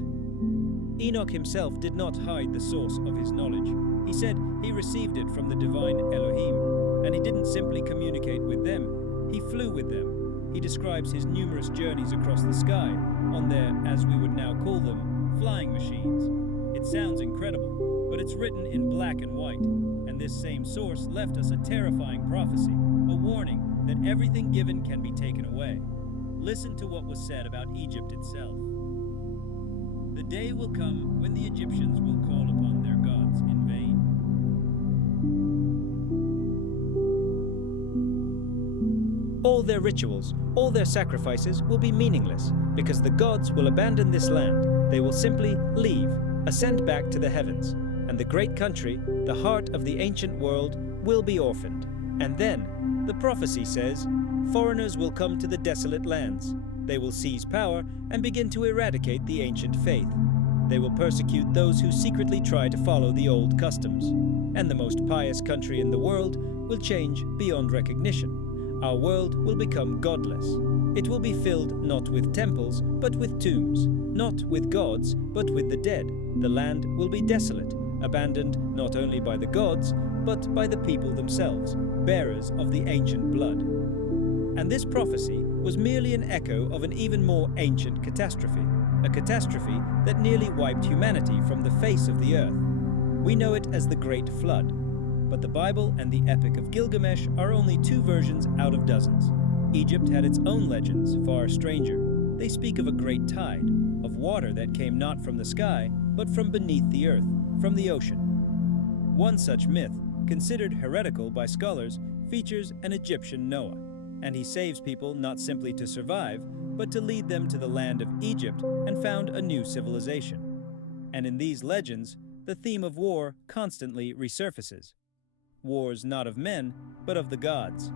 Enoch himself did not hide the source of his knowledge. He said he received it from the divine Elohim, and he didn't simply communicate with them, he flew with them. He describes his numerous journeys across the sky on their, as we would now call them, flying machines. It sounds incredible, but it's written in black and white, and this same source left us a terrifying prophecy, a warning that everything given can be taken away. Listen to what was said about Egypt itself. The day will come when the Egyptians will call upon their gods in vain. All their rituals, all their sacrifices will be meaningless because the gods will abandon this land. They will simply leave, ascend back to the heavens, and the great country, the heart of the ancient world, will be orphaned. And then, the prophecy says, foreigners will come to the desolate lands. They will seize power and begin to eradicate the ancient faith. They will persecute those who secretly try to follow the old customs. And the most pious country in the world will change beyond recognition. Our world will become godless. It will be filled not with temples, but with tombs. Not with gods, but with the dead. The land will be desolate, abandoned not only by the gods, but by the people themselves, bearers of the ancient blood. And this prophecy was merely an echo of an even more ancient catastrophe, a catastrophe that nearly wiped humanity from the face of the earth. We know it as the Great Flood, but the Bible and the Epic of Gilgamesh are only two versions out of dozens. Egypt had its own legends, far stranger. They speak of a great tide, of water that came not from the sky, but from beneath the earth, from the ocean. One such myth, considered heretical by scholars, features an Egyptian Noah, and he saves people not simply to survive, but to lead them to the land of Egypt and found a new civilization. And in these legends, the theme of war constantly resurfaces. Wars not of men, but of the gods.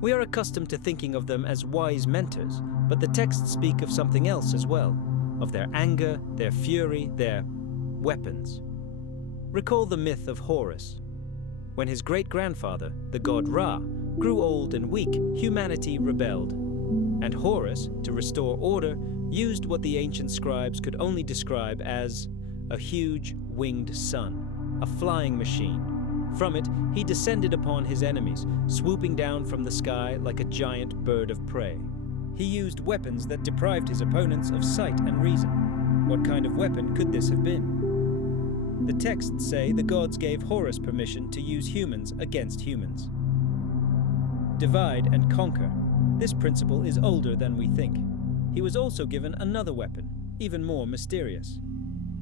We are accustomed to thinking of them as wise mentors, but the texts speak of something else as well, of their anger, their fury, their weapons. Recall the myth of Horus. When his great-grandfather, the god Ra, grew old and weak, humanity rebelled. And Horus, to restore order, used what the ancient scribes could only describe as a huge winged sun, a flying machine. From it, he descended upon his enemies, swooping down from the sky like a giant bird of prey. He used weapons that deprived his opponents of sight and reason. What kind of weapon could this have been? The texts say the gods gave Horus permission to use humans against humans. Divide and conquer. This principle is older than we think. He was also given another weapon, even more mysterious.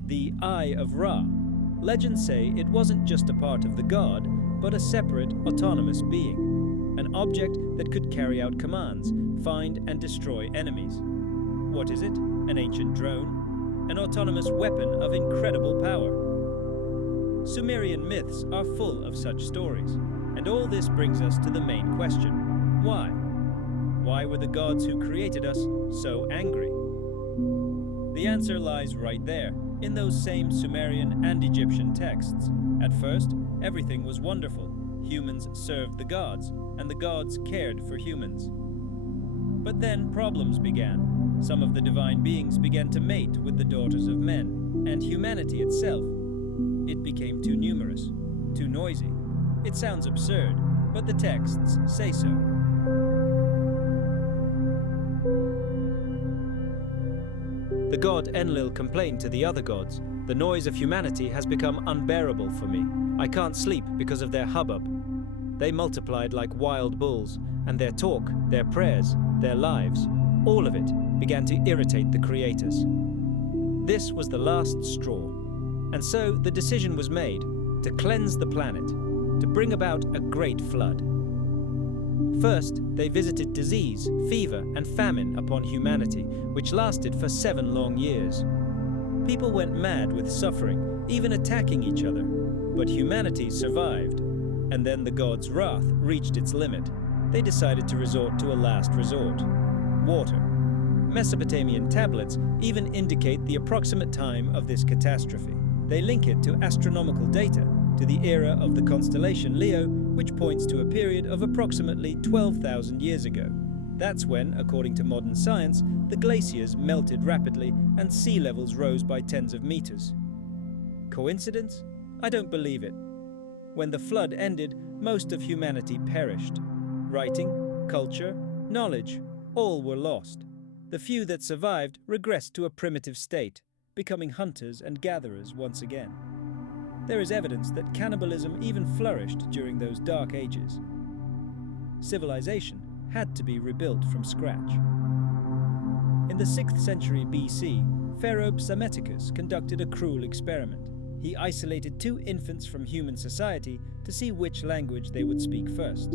The Eye of Ra. Legends say it wasn't just a part of the god, but a separate, autonomous being. An object that could carry out commands, find and destroy enemies. What is it? An ancient drone? An autonomous weapon of incredible power. Sumerian myths are full of such stories, and all this brings us to the main question. Why? Why were the gods who created us so angry? The answer lies right there, in those same Sumerian and Egyptian texts. At first, everything was wonderful. Humans served the gods, and the gods cared for humans. But then problems began. Some of the divine beings began to mate with the daughters of men, and humanity itself. It became too numerous, too noisy. It sounds absurd, but the texts say so. The god Enlil complained to the other gods, "The noise of humanity has become unbearable for me. I can't sleep because of their hubbub." They multiplied like wild bulls, and their talk, their prayers, their lives, all of it began to irritate the creators. This was the last straw, and so the decision was made to cleanse the planet, to bring about a great flood. First, they visited disease, fever, and famine upon humanity, which lasted for 7 long years. People went mad with suffering, even attacking each other, but humanity survived. And then the gods' wrath reached its limit. They decided to resort to a last resort: water. Mesopotamian tablets even indicate the approximate time of this catastrophe. They link it to astronomical data, to the era of the constellation Leo, which points to a period of approximately 12,000 years ago. That's when, according to modern science, the glaciers melted rapidly and sea levels rose by tens of meters. Coincidence? I don't believe it. When the flood ended, most of humanity perished. Writing, culture, knowledge, all were lost. The few that survived regressed to a primitive state, becoming hunters and gatherers once again. There is evidence that cannibalism even flourished during those dark ages. Civilization had to be rebuilt from scratch. In the 6th century BC, Pharaoh Psammetichus conducted a cruel experiment. He isolated 2 infants from human society to see which language they would speak first.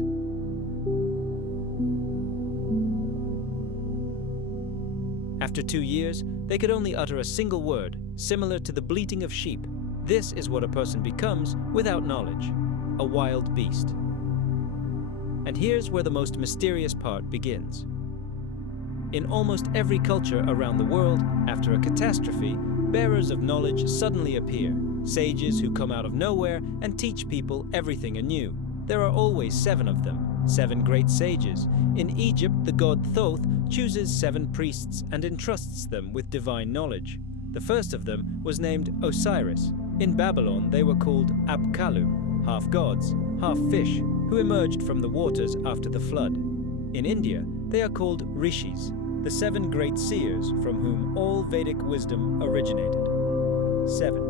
After 2 years, they could only utter a single word, similar to the bleating of sheep. This is what a person becomes without knowledge: a wild beast. And here's where the most mysterious part begins. In almost every culture around the world, after a catastrophe, bearers of knowledge suddenly appear. Sages who come out of nowhere and teach people everything anew. There are always 7 of them, 7 great sages. In Egypt, the god Thoth chooses 7 priests and entrusts them with divine knowledge. The first of them was named Osiris. In Babylon, they were called Abkalu, half gods, half fish, who emerged from the waters after the flood. In India, they are called Rishis, the 7 great seers from whom all Vedic wisdom originated. 7.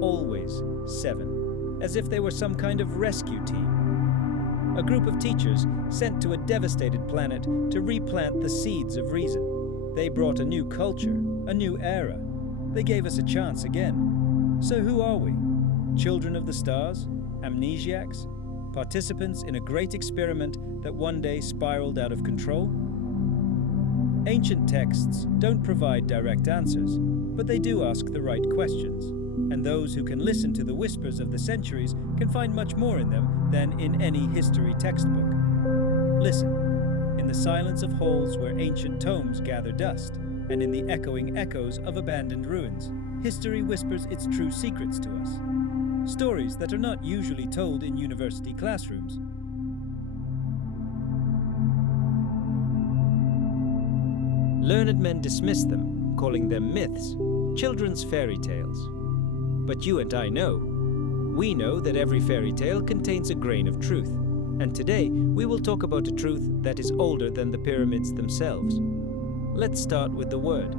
Always 7, as if they were some kind of rescue team. A group of teachers sent to a devastated planet to replant the seeds of reason. They brought a new culture, a new era. They gave us a chance again. So who are we? Children of the stars? Amnesiacs? Participants in a great experiment that one day spiraled out of control? Ancient texts don't provide direct answers, but they do ask the right questions. And those who can listen to the whispers of the centuries can find much more in them than in any history textbook. Listen, in the silence of halls where ancient tomes gather dust, and in the echoing echoes of abandoned ruins, history whispers its true secrets to us. Stories that are not usually told in university classrooms. Learned men dismiss them, calling them myths, children's fairy tales. But you and I know. We know that every fairy tale contains a grain of truth. And today, we will talk about a truth that is older than the pyramids themselves. Let's start with the word.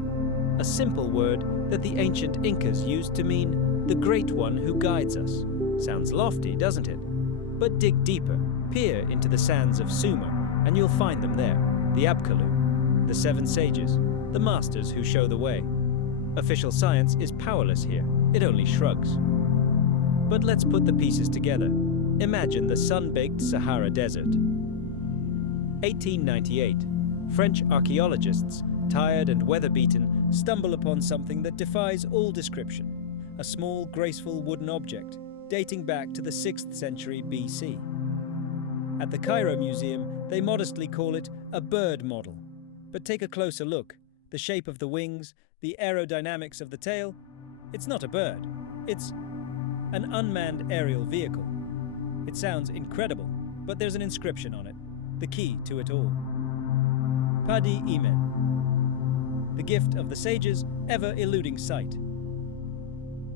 A simple word that the ancient Incas used to mean the Great One who guides us. Sounds lofty, doesn't it? But dig deeper, peer into the sands of Sumer, and you'll find them there. The Abkalu, the 7 sages, the masters who show the way. Official science is powerless here. It only shrugs. But let's put the pieces together. Imagine the sun-baked Sahara Desert. 1898. French archaeologists, tired and weather-beaten, stumble upon something that defies all description. A small, graceful wooden object, dating back to the 6th century BC. At the Cairo Museum, they modestly call it a bird model. But take a closer look. The shape of the wings, the aerodynamics of the tail. It's not a bird. It's an unmanned aerial vehicle. It sounds incredible, but there's an inscription on it, the key to it all. Padi Imen. the gift of the sages ever eluding sight.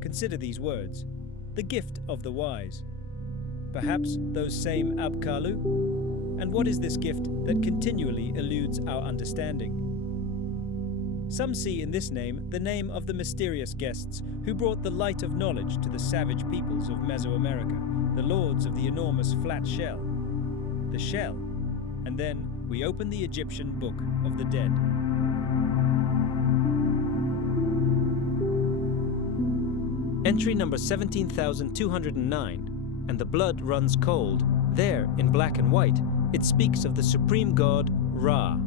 Consider these words, the gift of the wise. Perhaps those same Abkalu? And what is this gift that continually eludes our understanding? Some see in this name the name of the mysterious guests who brought the light of knowledge to the savage peoples of Mesoamerica, the lords of the enormous flat shell. The shell. And then we open the Egyptian Book of the Dead. Entry number 17,209, and the blood runs cold. There, in black and white, it speaks of the supreme god Ra,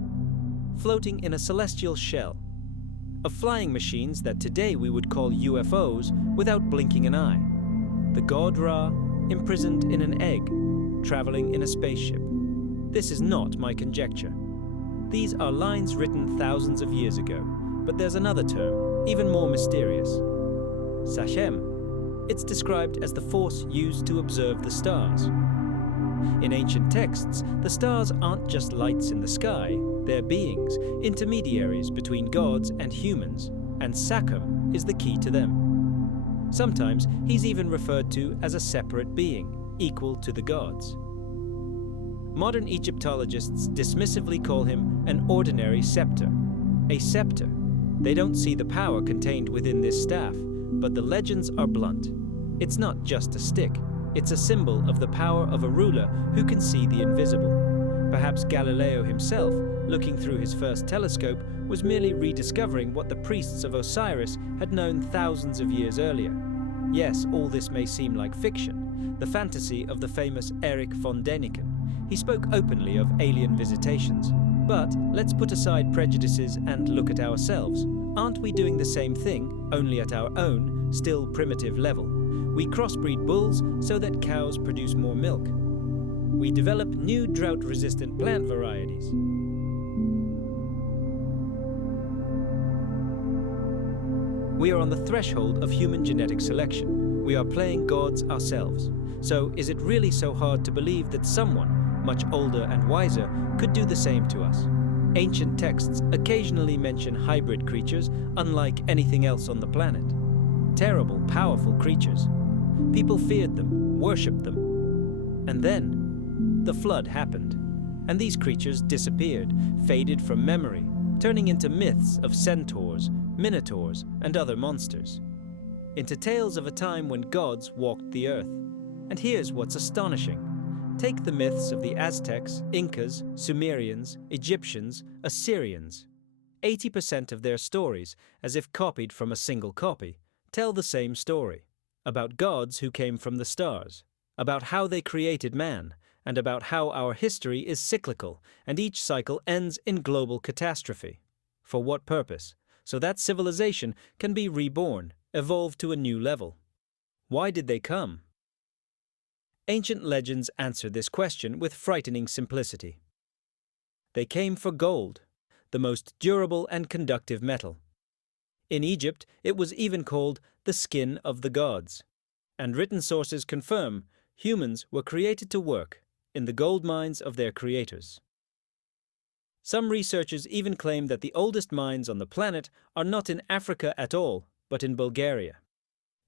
floating in a celestial shell, of flying machines that today we would call UFOs without blinking an eye. The god Ra, imprisoned in an egg, traveling in a spaceship. This is not my conjecture. These are lines written thousands of years ago, but there's another term, even more mysterious. Sachem. It's described as the force used to observe the stars. In ancient texts, the stars aren't just lights in the sky, they're beings, intermediaries between gods and humans, and Sachem is the key to them. Sometimes he's even referred to as a separate being, equal to the gods. Modern Egyptologists dismissively call him an ordinary scepter. A scepter. They don't see the power contained within this staff, but the legends are blunt. It's not just a stick, it's a symbol of the power of a ruler who can see the invisible. Perhaps Galileo himself, looking through his first telescope, was merely rediscovering what the priests of Osiris had known thousands of years earlier. Yes, all this may seem like fiction, the fantasy of the famous Erich von Däniken. He spoke openly of alien visitations. But let's put aside prejudices and look at ourselves. Aren't we doing the same thing, only at our own, still primitive level? We crossbreed bulls so that cows produce more milk. We develop new drought-resistant plant varieties. We are on the threshold of human genetic selection. We are playing gods ourselves. So is it really so hard to believe that someone, much older and wiser, could do the same to us? Ancient texts occasionally mention hybrid creatures unlike anything else on the planet. Terrible, powerful creatures. People feared them, worshipped them. And then, the flood happened, and these creatures disappeared, faded from memory, turning into myths of centaurs, minotaurs, and other monsters. Into tales of a time when gods walked the earth. And here's what's astonishing. Take the myths of the Aztecs, Incas, Sumerians, Egyptians, Assyrians. 80% of their stories, as if copied from a single copy, tell the same story. About gods who came from the stars, about how they created man, and about how our history is cyclical, and each cycle ends in global catastrophe. For what purpose? So that civilization can be reborn, evolve to a new level. Why did they come? Ancient legends answer this question with frightening simplicity. They came for gold, the most durable and conductive metal. In Egypt, it was even called the skin of the gods. And written sources confirm humans were created to work in the gold mines of their creators. Some researchers even claim that the oldest mines on the planet are not in Africa at all, but in Bulgaria.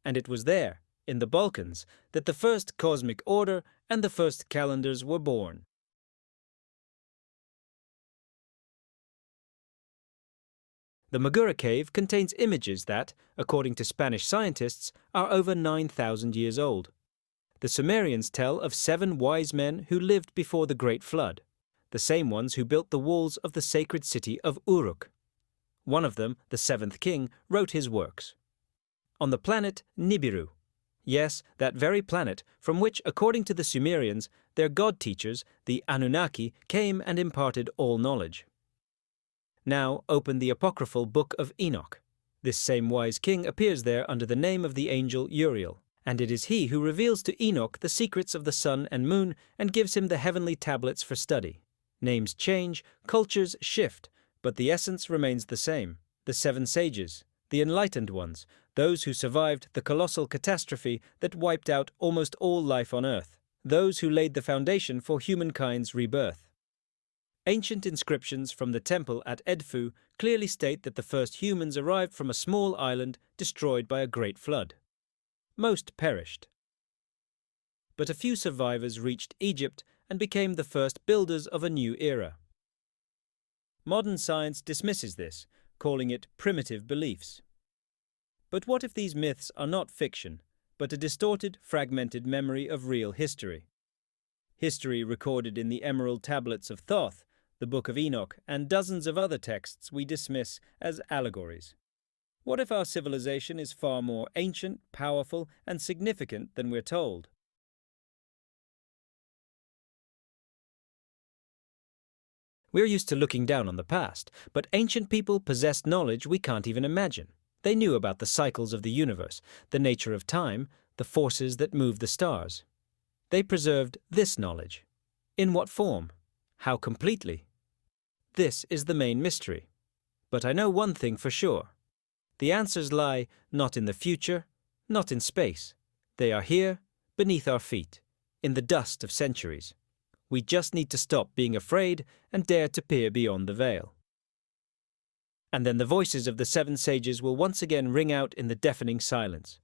And it was there, in the Balkans, that the first cosmic order and the first calendars were born. The Magura cave contains images that, according to Spanish scientists, are over 9,000 years old. The Sumerians tell of 7 wise men who lived before the Great Flood, the same ones who built the walls of the sacred city of Uruk. One of them, the 7th king, wrote his works. On the planet Nibiru, yes, that very planet from which, according to the Sumerians, their god-teachers, the Anunnaki, came and imparted all knowledge. Now open the apocryphal Book of Enoch. This same wise king appears there under the name of the angel Uriel, and it is he who reveals to Enoch the secrets of the sun and moon and gives him the heavenly tablets for study. Names change, cultures shift, but the essence remains the same. The 7 sages, the enlightened ones, those who survived the colossal catastrophe that wiped out almost all life on Earth, those who laid the foundation for humankind's rebirth. Ancient inscriptions from the temple at Edfu clearly state that the first humans arrived from a small island destroyed by a great flood. Most perished. But a few survivors reached Egypt and became the first builders of a new era. Modern science dismisses this, calling it primitive beliefs. But what if these myths are not fiction, but a distorted, fragmented memory of real history? History recorded in the emerald tablets of Thoth, the Book of Enoch, and dozens of other texts we dismiss as allegories. What if our civilization is far more ancient, powerful, and significant than we're told? We're used to looking down on the past, but ancient people possessed knowledge we can't even imagine. They knew about the cycles of the universe, the nature of time, the forces that move the stars. They preserved this knowledge. In what form? How completely? This is the main mystery. But I know one thing for sure. The answers lie not in the future, not in space. They are here, beneath our feet, in the dust of centuries. We just need to stop being afraid and dare to peer beyond the veil. And then the voices of the seven sages will once again ring out in the deafening silence.